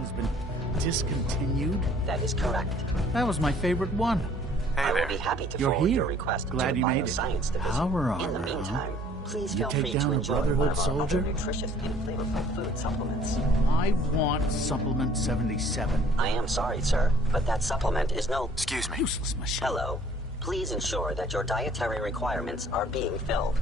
Has been discontinued? That is correct. That was my favorite one. I will be happy to forward your request Glad to the you made it. Bioscience Division. How wrong. In the meantime, Please You feel take free down to a enjoy Brotherhood one of our soldier? other nutritious and flavorful food supplements. I want supplement 77. I am sorry, sir, but that supplement is no... Excuse me. Useless machine. Hello. Please ensure that your dietary requirements are being filled.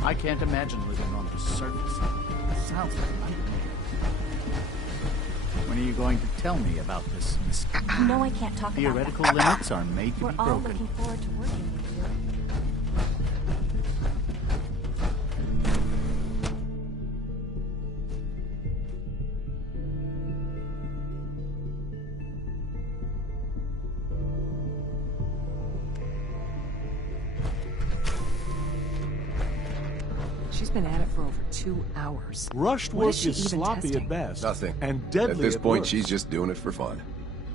I can't imagine living on the surface. Sounds like a nightmare. When are you going to tell me about this mystery? No, I can't talk about Theoretical that. limits are made to We're be all broken. looking forward to working with you. She's been at it for over 2 hours. Rushed What work is she is even sloppy testing? at best. Nothing. And deadly At this at point, worst. she's just doing it for fun.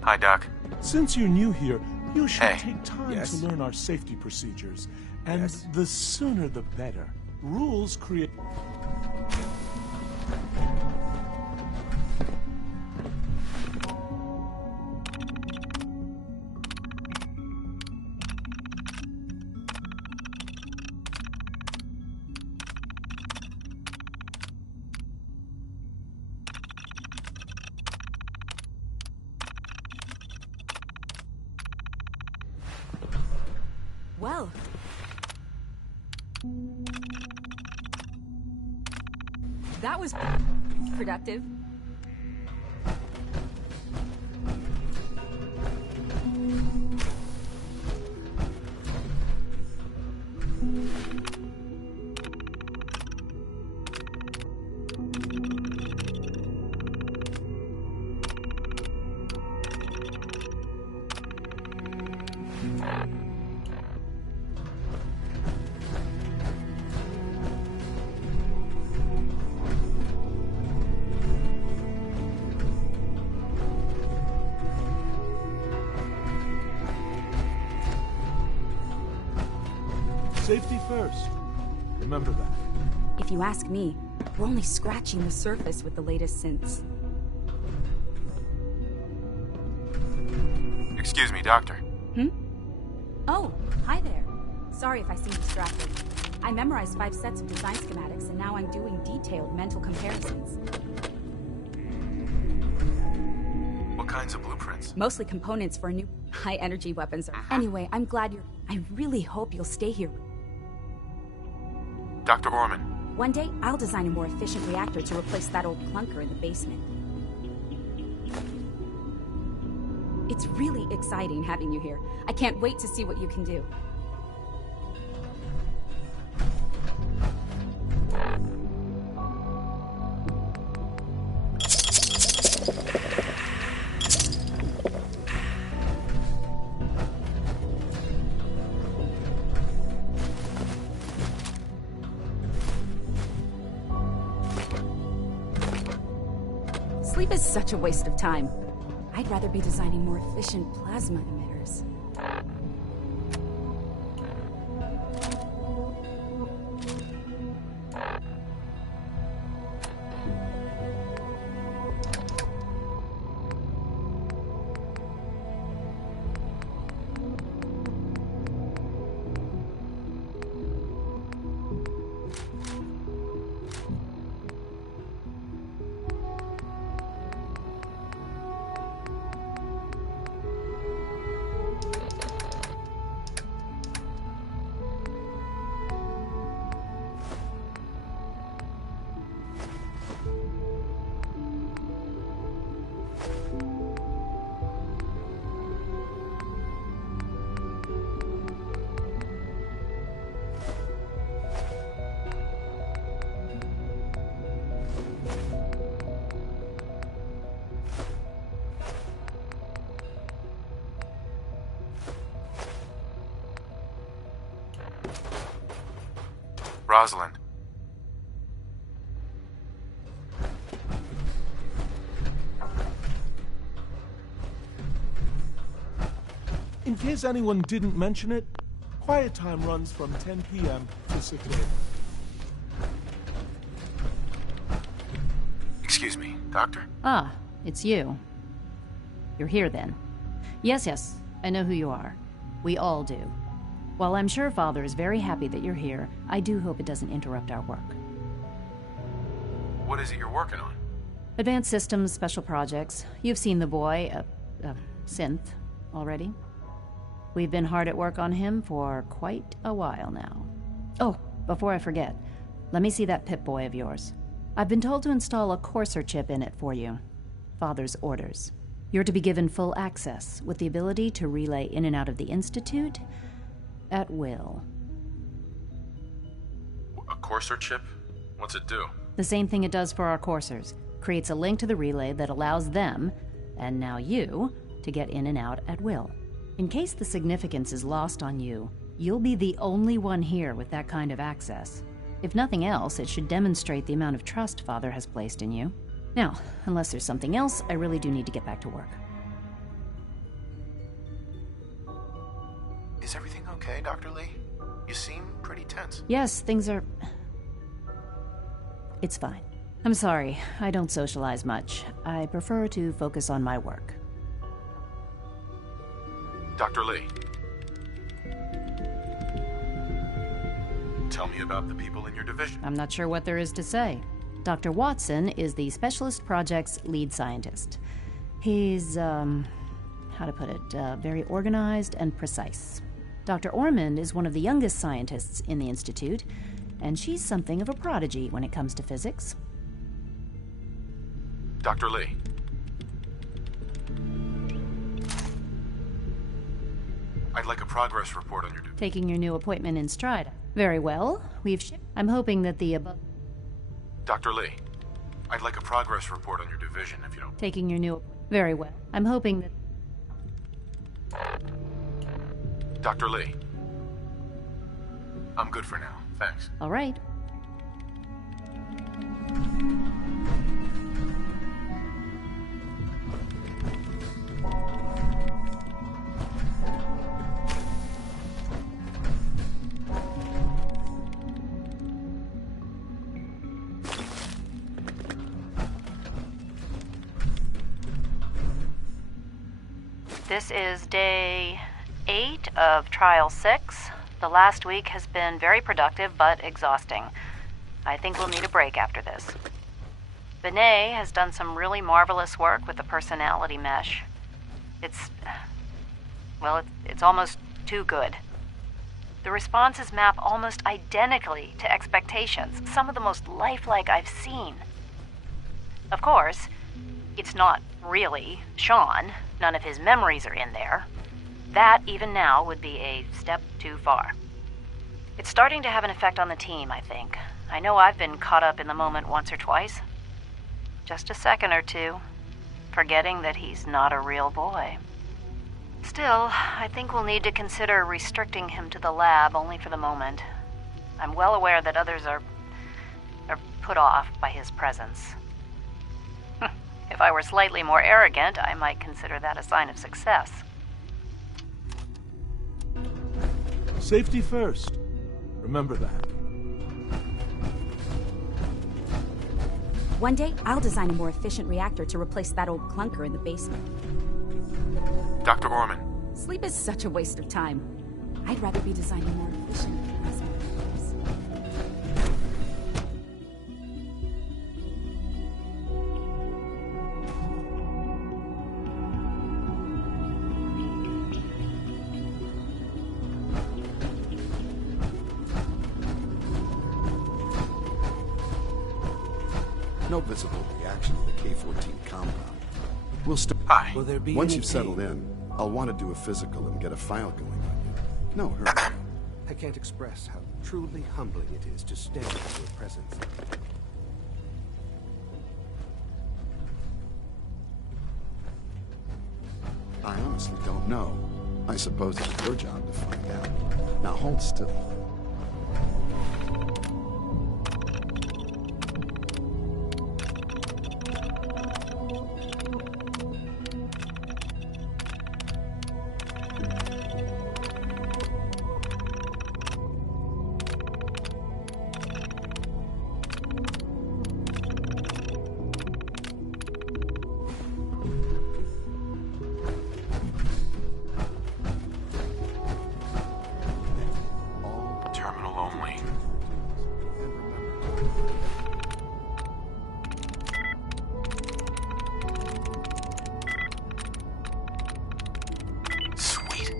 Hi, Doc. Since you're new here, you should Hey. take time Yes? to learn our safety procedures. And Yes. the sooner the better. Rules create... Well. That was productive. Safety first. Remember that. If you ask me, we're only scratching the surface with the latest synths. Excuse me, Doctor. Oh, hi there. Sorry if I seem distracted. I memorized 5 sets of design schematics, and now I'm doing detailed mental comparisons. What kinds of blueprints? Mostly components for new high-energy weapons. Anyway, I'm glad you're... I really hope you'll stay here. Dr. Orman. One day, I'll design a more efficient reactor to replace that old clunker in the basement. It's really exciting having you here. I can't wait to see what you can do. Sleep is such a waste of time. I'd rather be designing more efficient plasma emitters. Rosalind. In case anyone didn't mention it, quiet time runs from 10 p.m. to 6 a.m. Excuse me, Doctor? Ah, it's you. You're here then. Yes, I know who you are. We all do. While I'm sure Father is very happy that you're here, I do hope it doesn't interrupt our work. What is it you're working on? Advanced systems, special projects. You've seen the boy, Synth, already. We've been hard at work on him for quite a while now. Oh, before I forget, let me see that Pip-Boy of yours. I've been told to install a Courser chip in it for you. Father's orders. You're to be given full access, with the ability to relay in and out of the Institute at will. A Courser chip? What's it do? The same thing it does for our coursers. Creates a link to the relay that allows them, and now you, to get in and out at will. In case the significance is lost on you, you'll be the only one here with that kind of access. If nothing else, it should demonstrate the amount of trust Father has placed in you. Now, unless there's something else, I really do need to get back to work. Is everything okay, Dr. Lee? You seem pretty tense. Yes, things are... It's fine. I'm sorry, I don't socialize much. I prefer to focus on my work. Dr. Lee. Tell me about the people in your division. I'm not sure what there is to say. Dr. Watson is the Specialist Project's lead scientist. He's, how to put it, very organized and precise. Dr. Ormond is one of the youngest scientists in the Institute, and she's something of a prodigy when it comes to physics. Dr. Lee. I'd like a progress report on your duty. Taking your new appointment in stride. Very well. I'm hoping that the above... Dr. Lee, I'd like a progress report on your division, if you don't... Taking your new... Very well. I'm hoping that... Dr. Lee. I'm good for now. Thanks. All right. This is day 8 of Trial 6. The last week has been very productive, but exhausting. I think we'll need a break after this. Benet has done some really marvelous work with the personality mesh. It's almost too good. The responses map almost identically to expectations, some of the most lifelike I've seen. Of course, it's not really Sean. None of his memories are in there. That, even now, would be a step too far. It's starting to have an effect on the team, I think. I know I've been caught up in the moment once or twice. Just a second or two, forgetting that he's not a real boy. Still, I think we'll need to consider restricting him to the lab only for the moment. I'm well aware that others are put off by his presence. If I were slightly more arrogant, I might consider that a sign of success. Safety first. Remember that. One day, I'll design a more efficient reactor to replace that old clunker in the basement. Dr. Orman. Sleep is such a waste of time. I'd rather be designing more efficient plasma reactors. No visible reaction to the K-14 compound. We'll start. Hi. Will there be Once you've settled in, I'll want to do a physical and get a file going on you. No hurry. I can't express how truly humbling it is to stand in your presence. I honestly don't know. I suppose it's your job to find out. Now hold still. Sweet.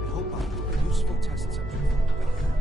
I hope I'll do a useful test subject for the doctor.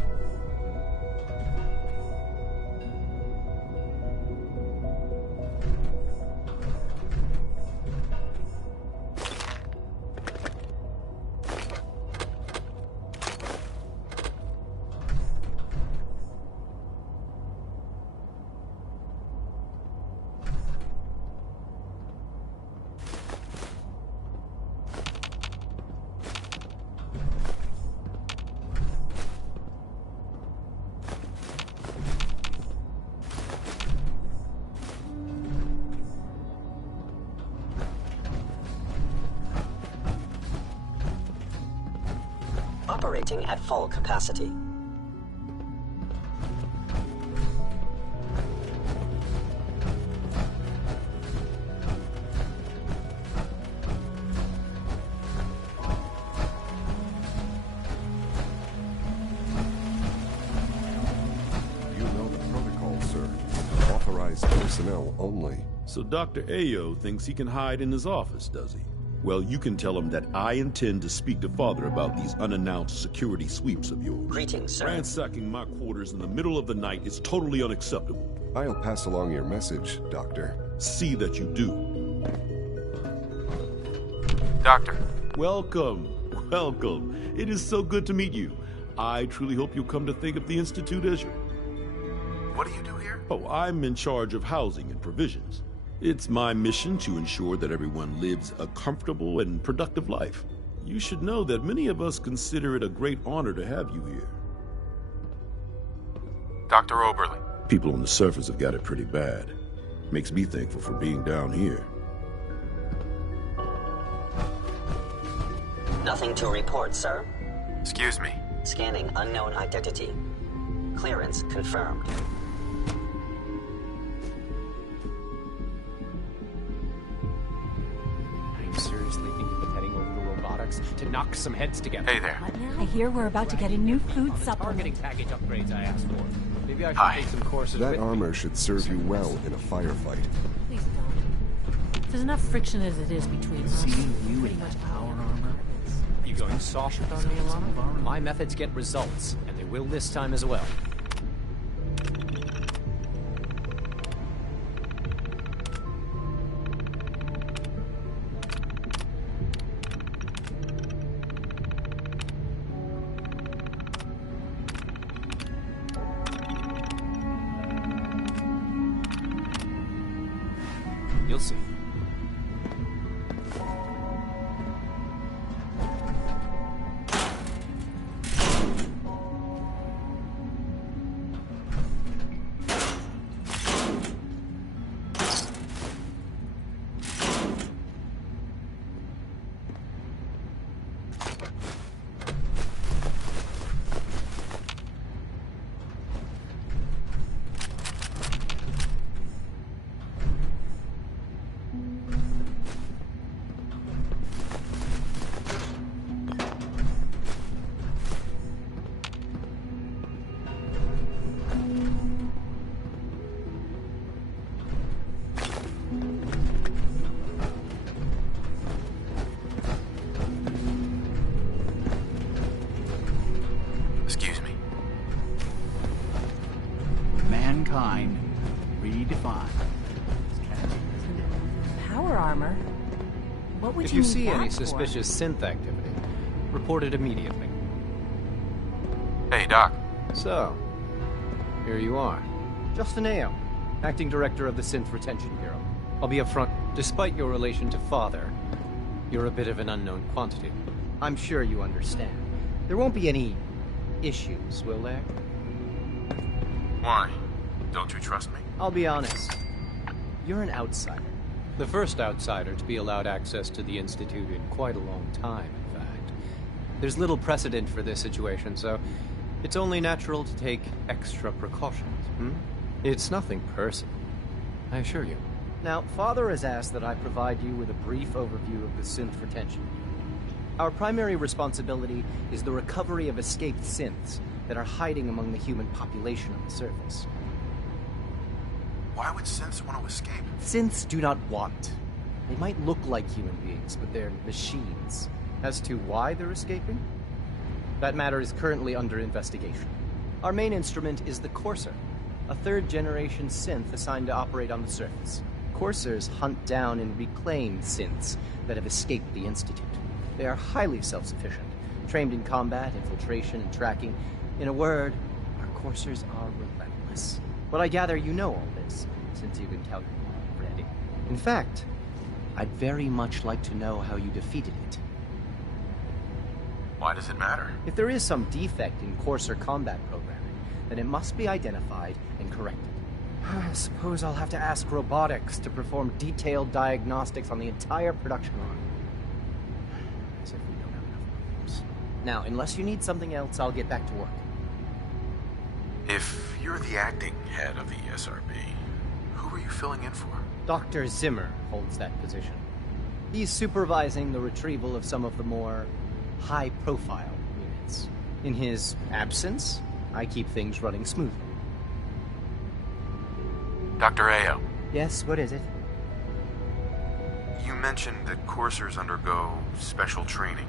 Operating at full capacity. You know the protocol, sir. Authorized personnel only. So Dr. Ayo thinks he can hide in his office, does he? Well, you can tell him that I intend to speak to Father about these unannounced security sweeps of yours. Greetings, sir. Ransacking my quarters in the middle of the night is totally unacceptable. I'll pass along your message, Doctor. See that you do. Doctor. Welcome. Welcome. It is so good to meet you. I truly hope you'll come to think of the Institute as your... What do you do here? Oh, I'm in charge of housing and provisions. It's my mission to ensure that everyone lives a comfortable and productive life. You should know that many of us consider it a great honor to have you here. Dr. Oberlin. People on the surface have got it pretty bad. Makes me thankful for being down here. Nothing to report, sir. Excuse me. Scanning unknown identity. Clearance confirmed. I'm seriously thinking of heading over to robotics to knock some heads together. Hey there. I hear we're about to get a new food Targeting supplement. package upgrades I asked for. Maybe I should Hi. take some courses That with armor should serve you well in a firefight. Please don't. There's enough friction as it is between us. Seeing you in that power armor? You going soft on me, Alana? My methods get results, and they will this time as well. You'll see. Excuse me. Mankind redefined. Power armor? What would If you you need see that any for? suspicious synth activity, report it immediately. Hey, Doc. So, here you are. Justin Ayo, Acting Director of the Synth Retention Bureau. I'll be upfront. Despite your relation to Father, you're a bit of an unknown quantity. I'm sure you understand. There won't be any issues, will there? Why? Don't you trust me? I'll be honest. You're an outsider. The first outsider to be allowed access to the Institute in quite a long time, in fact. There's little precedent for this situation, so it's only natural to take extra precautions. It's nothing personal, I assure you. Now, Father has asked that I provide you with a brief overview of the synth retention. Our primary responsibility is the recovery of escaped synths that are hiding among the human population on the surface. Why would synths want to escape? Synths do not want. They might look like human beings, but they're machines. As to why they're escaping? That matter is currently under investigation. Our main instrument is the Courser, a third-generation synth assigned to operate on the surface. Coursers hunt down and reclaim synths that have escaped the Institute. They are highly self-sufficient, trained in combat, infiltration, and tracking. In a word, our Coursers are relentless. But I gather you know all this, since you've encountered one already. In fact, I'd very much like to know how you defeated it. Why does it matter? If there is some defect in Courser combat programming, then it must be identified and corrected. I suppose I'll have to ask robotics to perform detailed diagnostics on the entire production line. As if we don't have enough problems. Now, unless you need something else, I'll get back to work. If you're the acting head of the SRB, who are you filling in for? Dr. Zimmer holds that position. He's supervising the retrieval of some of the more high-profile units. In his absence, I keep things running smoothly. Dr. Ayo. Yes, what is it? You mentioned that coursers undergo special training.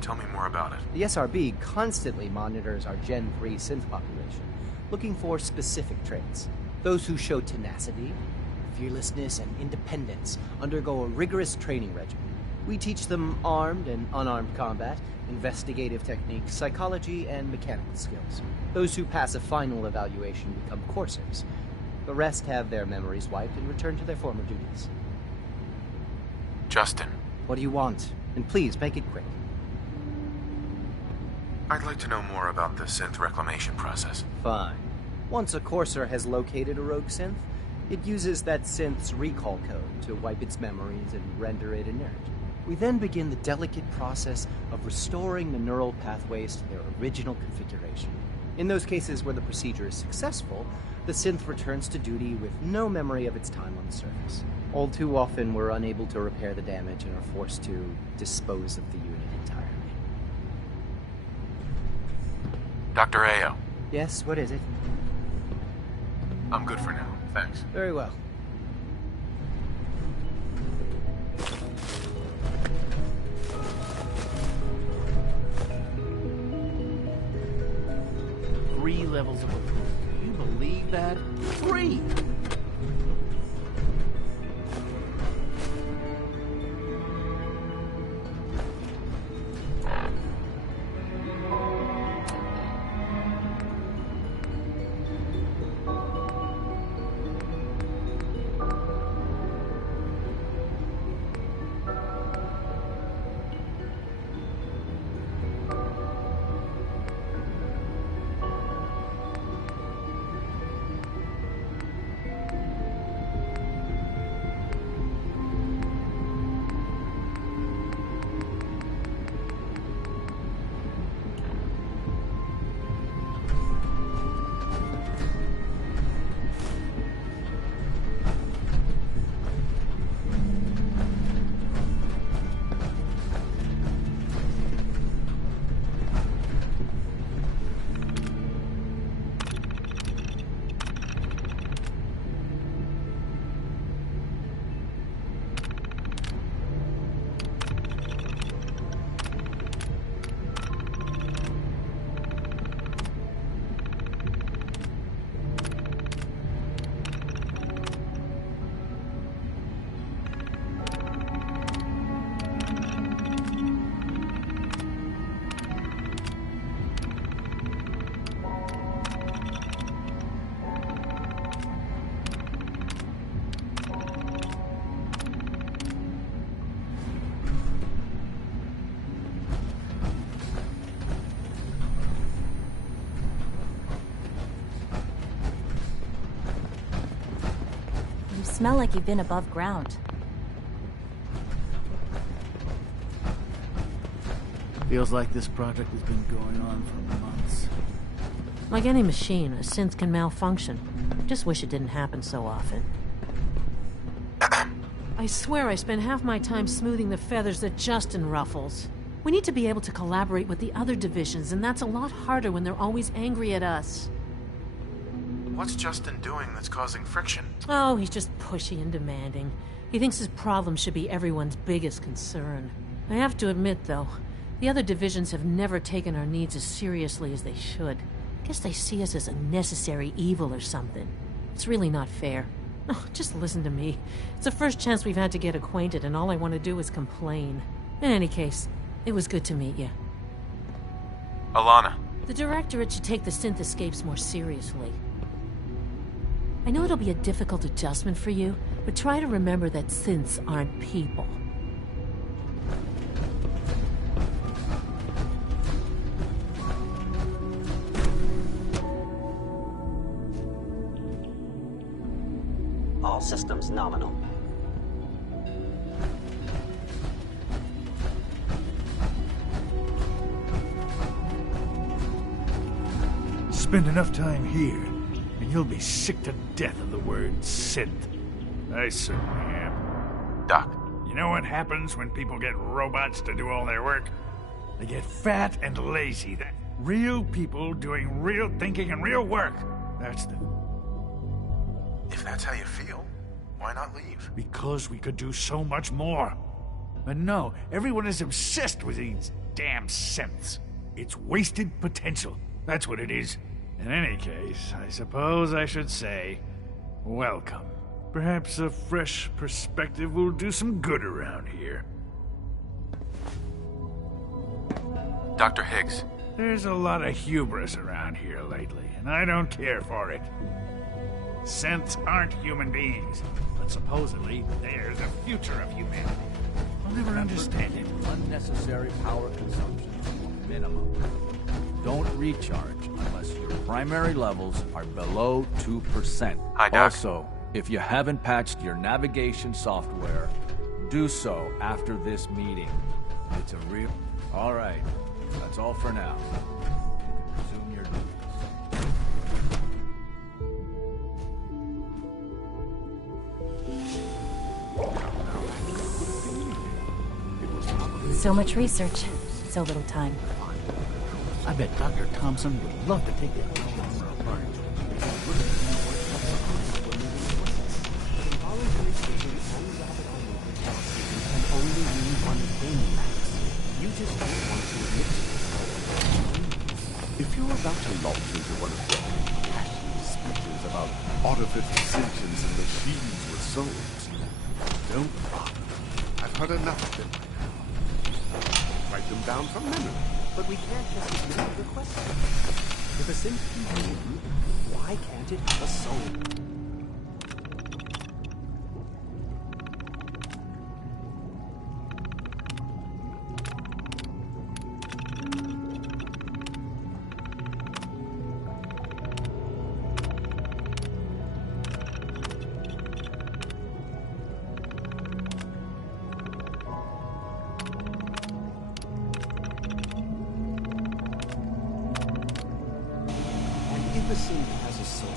Tell me more about it. The SRB constantly monitors our Gen 3 synth population, looking for specific traits. Those who show tenacity, fearlessness, and independence undergo a rigorous training regimen. We teach them armed and unarmed combat, investigative techniques, psychology, and mechanical skills. Those who pass a final evaluation become coursers. The rest have their memories wiped and return to their former duties. Justin. What do you want? And please, make it quick. I'd like to know more about the synth reclamation process. Fine. Once a courser has located a rogue synth, it uses that synth's recall code to wipe its memories and render it inert. We then begin the delicate process of restoring the neural pathways to their original configuration. In those cases where the procedure is successful, the synth returns to duty with no memory of its time on the surface. All too often, we're unable to repair the damage and are forced to dispose of the unit entirely. Dr. Ayo. Yes, what is it? I'm good for now, thanks. Very well. Three levels of approval. Do you believe that? 3! Smell like you've been above ground. Feels like this project has been going on for months. Like any machine, a synth can malfunction. Just wish it didn't happen so often. I swear I spend half my time smoothing the feathers that Justin ruffles. We need to be able to collaborate with the other divisions, and that's a lot harder when they're always angry at us. What's Justin doing that's causing friction? Oh, he's just pushy and demanding. He thinks his problem should be everyone's biggest concern. I have to admit, though, the other divisions have never taken our needs as seriously as they should. I guess they see us as a necessary evil or something. It's really not fair. Oh, just listen to me. It's the first chance we've had to get acquainted, and all I want to do is complain. In any case, it was good to meet you. Alana. The Directorate should take the synth escapes more seriously. I know it'll be a difficult adjustment for you, but try to remember that synths aren't people. All systems nominal. Spend enough time here, and you'll be sick to death of the word synth. I certainly am. Doc. You know what happens when people get robots to do all their work? They get fat and lazy. That real people doing real thinking and real work. That's the... If that's how you feel, why not leave? Because we could do so much more. But no, everyone is obsessed with these damn synths. It's wasted potential. That's what it is. In any case, I suppose I should say, welcome. Perhaps a fresh perspective will do some good around here. Dr. Higgs. There's a lot of hubris around here lately, and I don't care for it. Synths aren't human beings, but supposedly they're the future of humanity. I'll never understand it. Unnecessary power consumption, minimum. Don't recharge unless your primary levels are below 2%. Hi, Doc. Also, if you haven't patched your navigation software, do so after this meeting. It's a real... All right, that's all for now. Resume your duties. So much research, so little time. I bet Dr. Thompson would love to take that camera apart. If you're about to launch into one of the flashy speeches about artificial sentience and machines with souls, don't bother. I've heard enough of them by now. Write them down from memory. But we can't just ignore the question. If a synth can breathe, why can't it have a soul? The synth has a soul.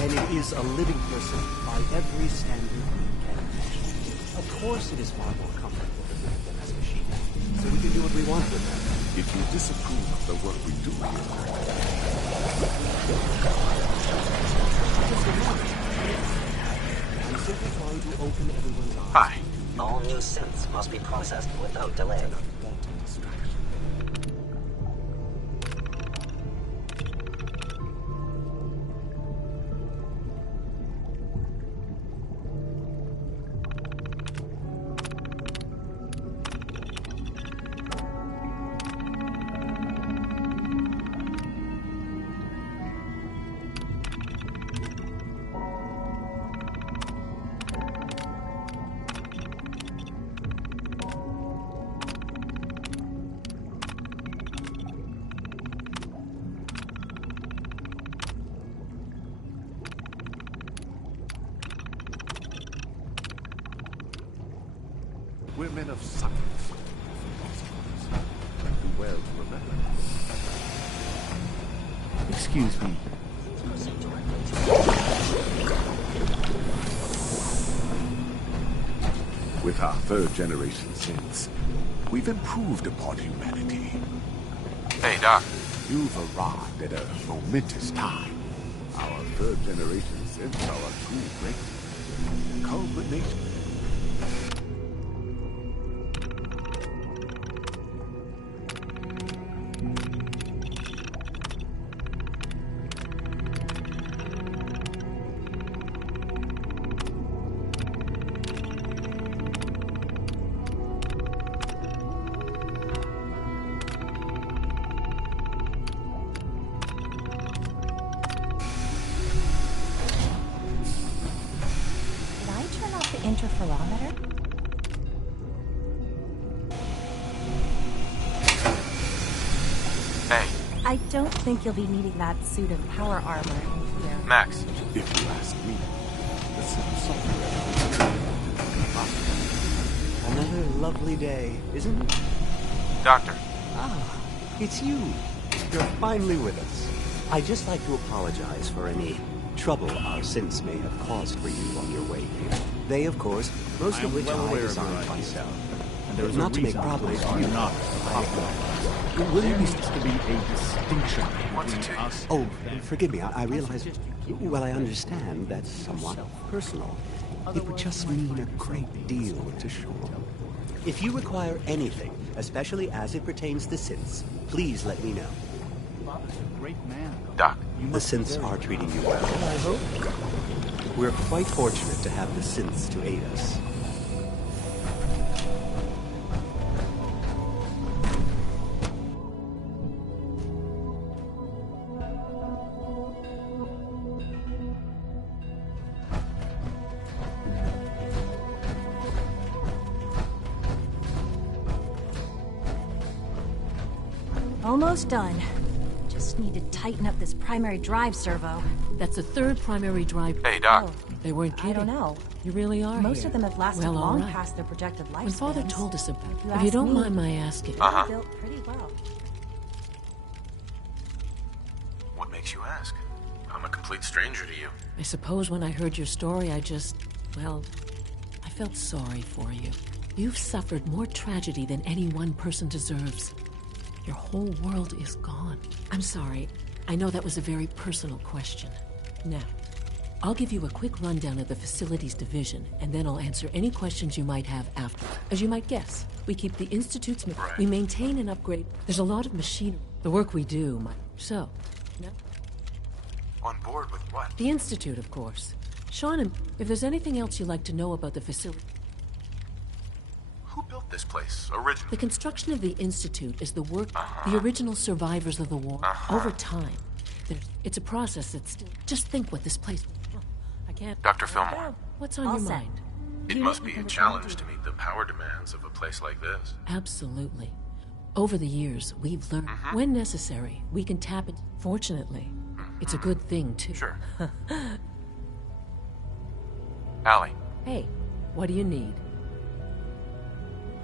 Then it is a living person by every standard we can imagine. Of course it is far more comfortable to make them as machines, so we can do what we want with them. If you disapprove of the work we do here... I'm simply trying to open everyone's eyes Hi. to All new synths must be processed without delay. We're men of substance, do well to remember. Excuse me. With our third-generation synths, we've improved upon humanity. Hey, Doc. You've arrived at a momentous time. Our third-generation synths are a true breakthrough. Culmination. Interferometer? Hey. I don't think you'll be needing that suit and power armor in here. Max. If you ask me, the software. Another lovely day, isn't it? Doctor. Ah, it's you. You're finally with us. I'd just like to apologize for any trouble our synths may have caused for you on your way here. They, of course, most of which I designed myself. And there's not to make problems for you. Not Will you needs to be a distinction between us. Oh, forgive me. I realize. Well, I understand that's somewhat personal. It would just mean a great deal to Sean. If you require anything, especially as it pertains to synths, please let me know. Father's a great man. Doc. The synths are treating you well, I hope. We're quite fortunate to have the synths to aid us. Almost done. Just need to tighten up this primary drive servo. That's the third primary drive. Hey, Doc. They weren't kidding. I don't know. You really are Most here. of them have lasted Well, long right. past their projected lifespans. When Father told us about If you if you ask don't me, mind my asking. they're built pretty well. What makes you ask? I'm a complete stranger to you. I suppose when I heard your story, I just, well, I felt sorry for you. You've suffered more tragedy than any one person deserves. Your whole world is gone. I'm sorry. I know that was a very personal question. Now, I'll give you a quick rundown of the facilities division, and then I'll answer any questions you might have after. As you might guess, we keep the Institute's... We maintain and upgrade. There's a lot of machinery. The work we do, So, no? On board with what? The Institute, of course. Sean, if there's anything else you'd like to know about the facility... Who built this place, originally? The construction of the Institute is the work the original survivors of the war. Over time. It's a process that's still... Just think what this place... I can't... Dr. Fillmore. What's on your mind? It must be a challenge to meet the power demands of a place like this. Absolutely. Over the years, we've learned, when necessary, we can tap it. Fortunately, it's a good thing, too. Sure. Allie. Hey, what do you need?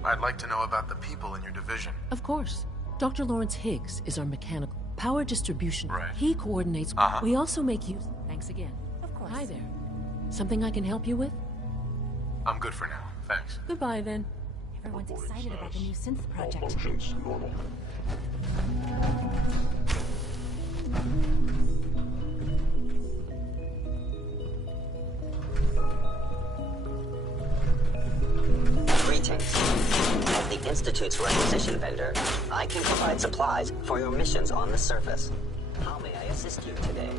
I'd like to know about the people in your division. Of course. Dr. Lawrence Higgs is our mechanical power distribution. Right. He coordinates. We also make use... Thanks again. Of course. Hi there. Something I can help you with? I'm good for now. Thanks. Goodbye, then. Everyone's excited about the new synth project. Functions normal. Greetings. As the Institute's requisition vendor, I can provide supplies for your missions on the surface. How may I assist you today?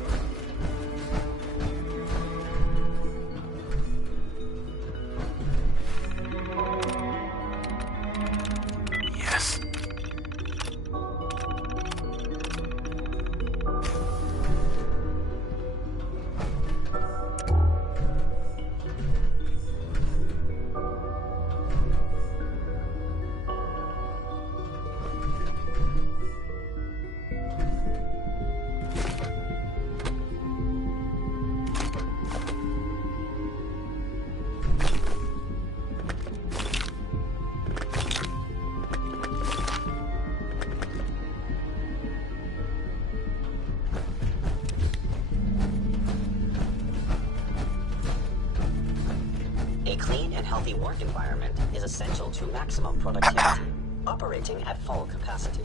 Yes. A clean and healthy work environment is essential to maximum productivity, operating at full capacity.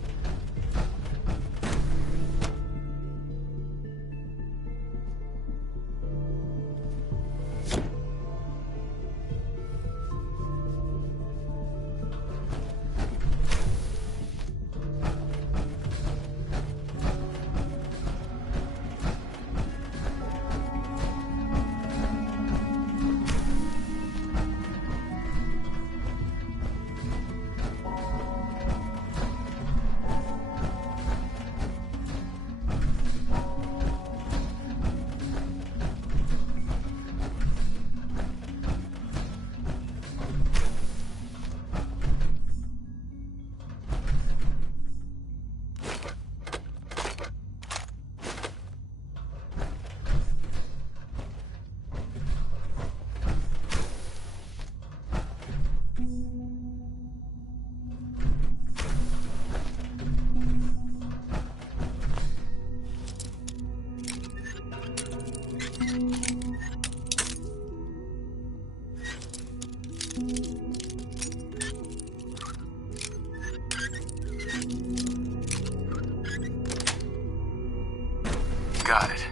Got it.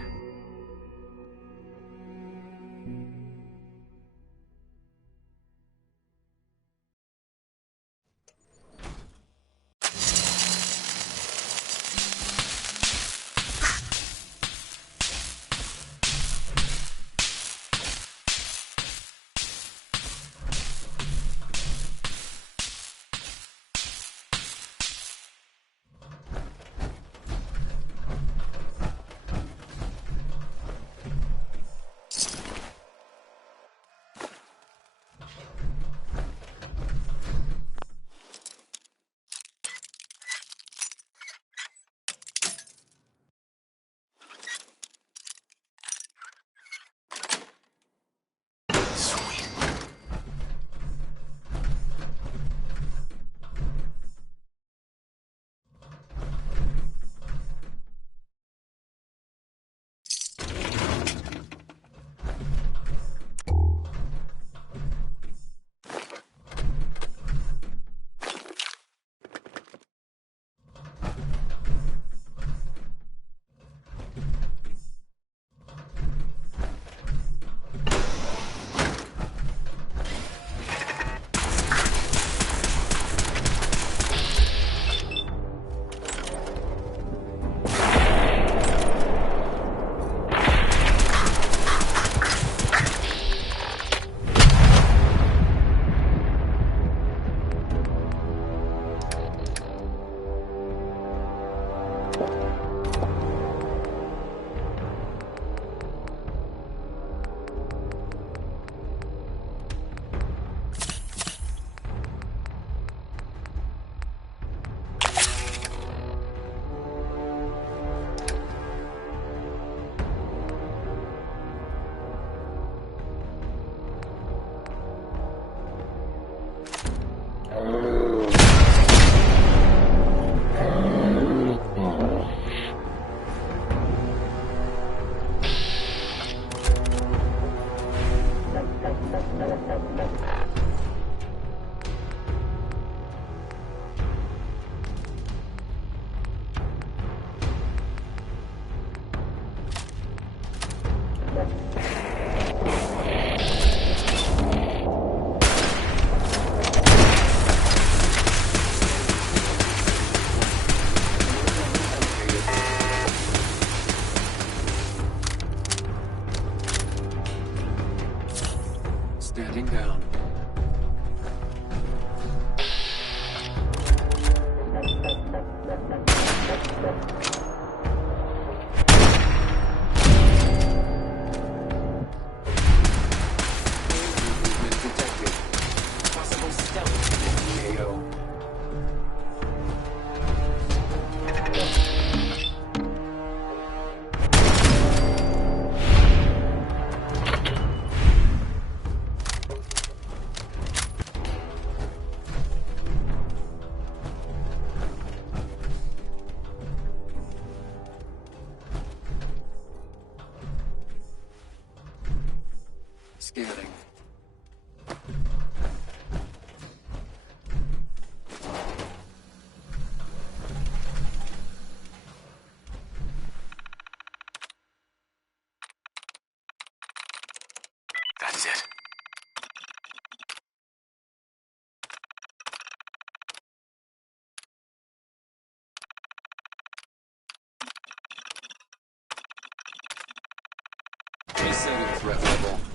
Scanning. That's it. Resetting threat level.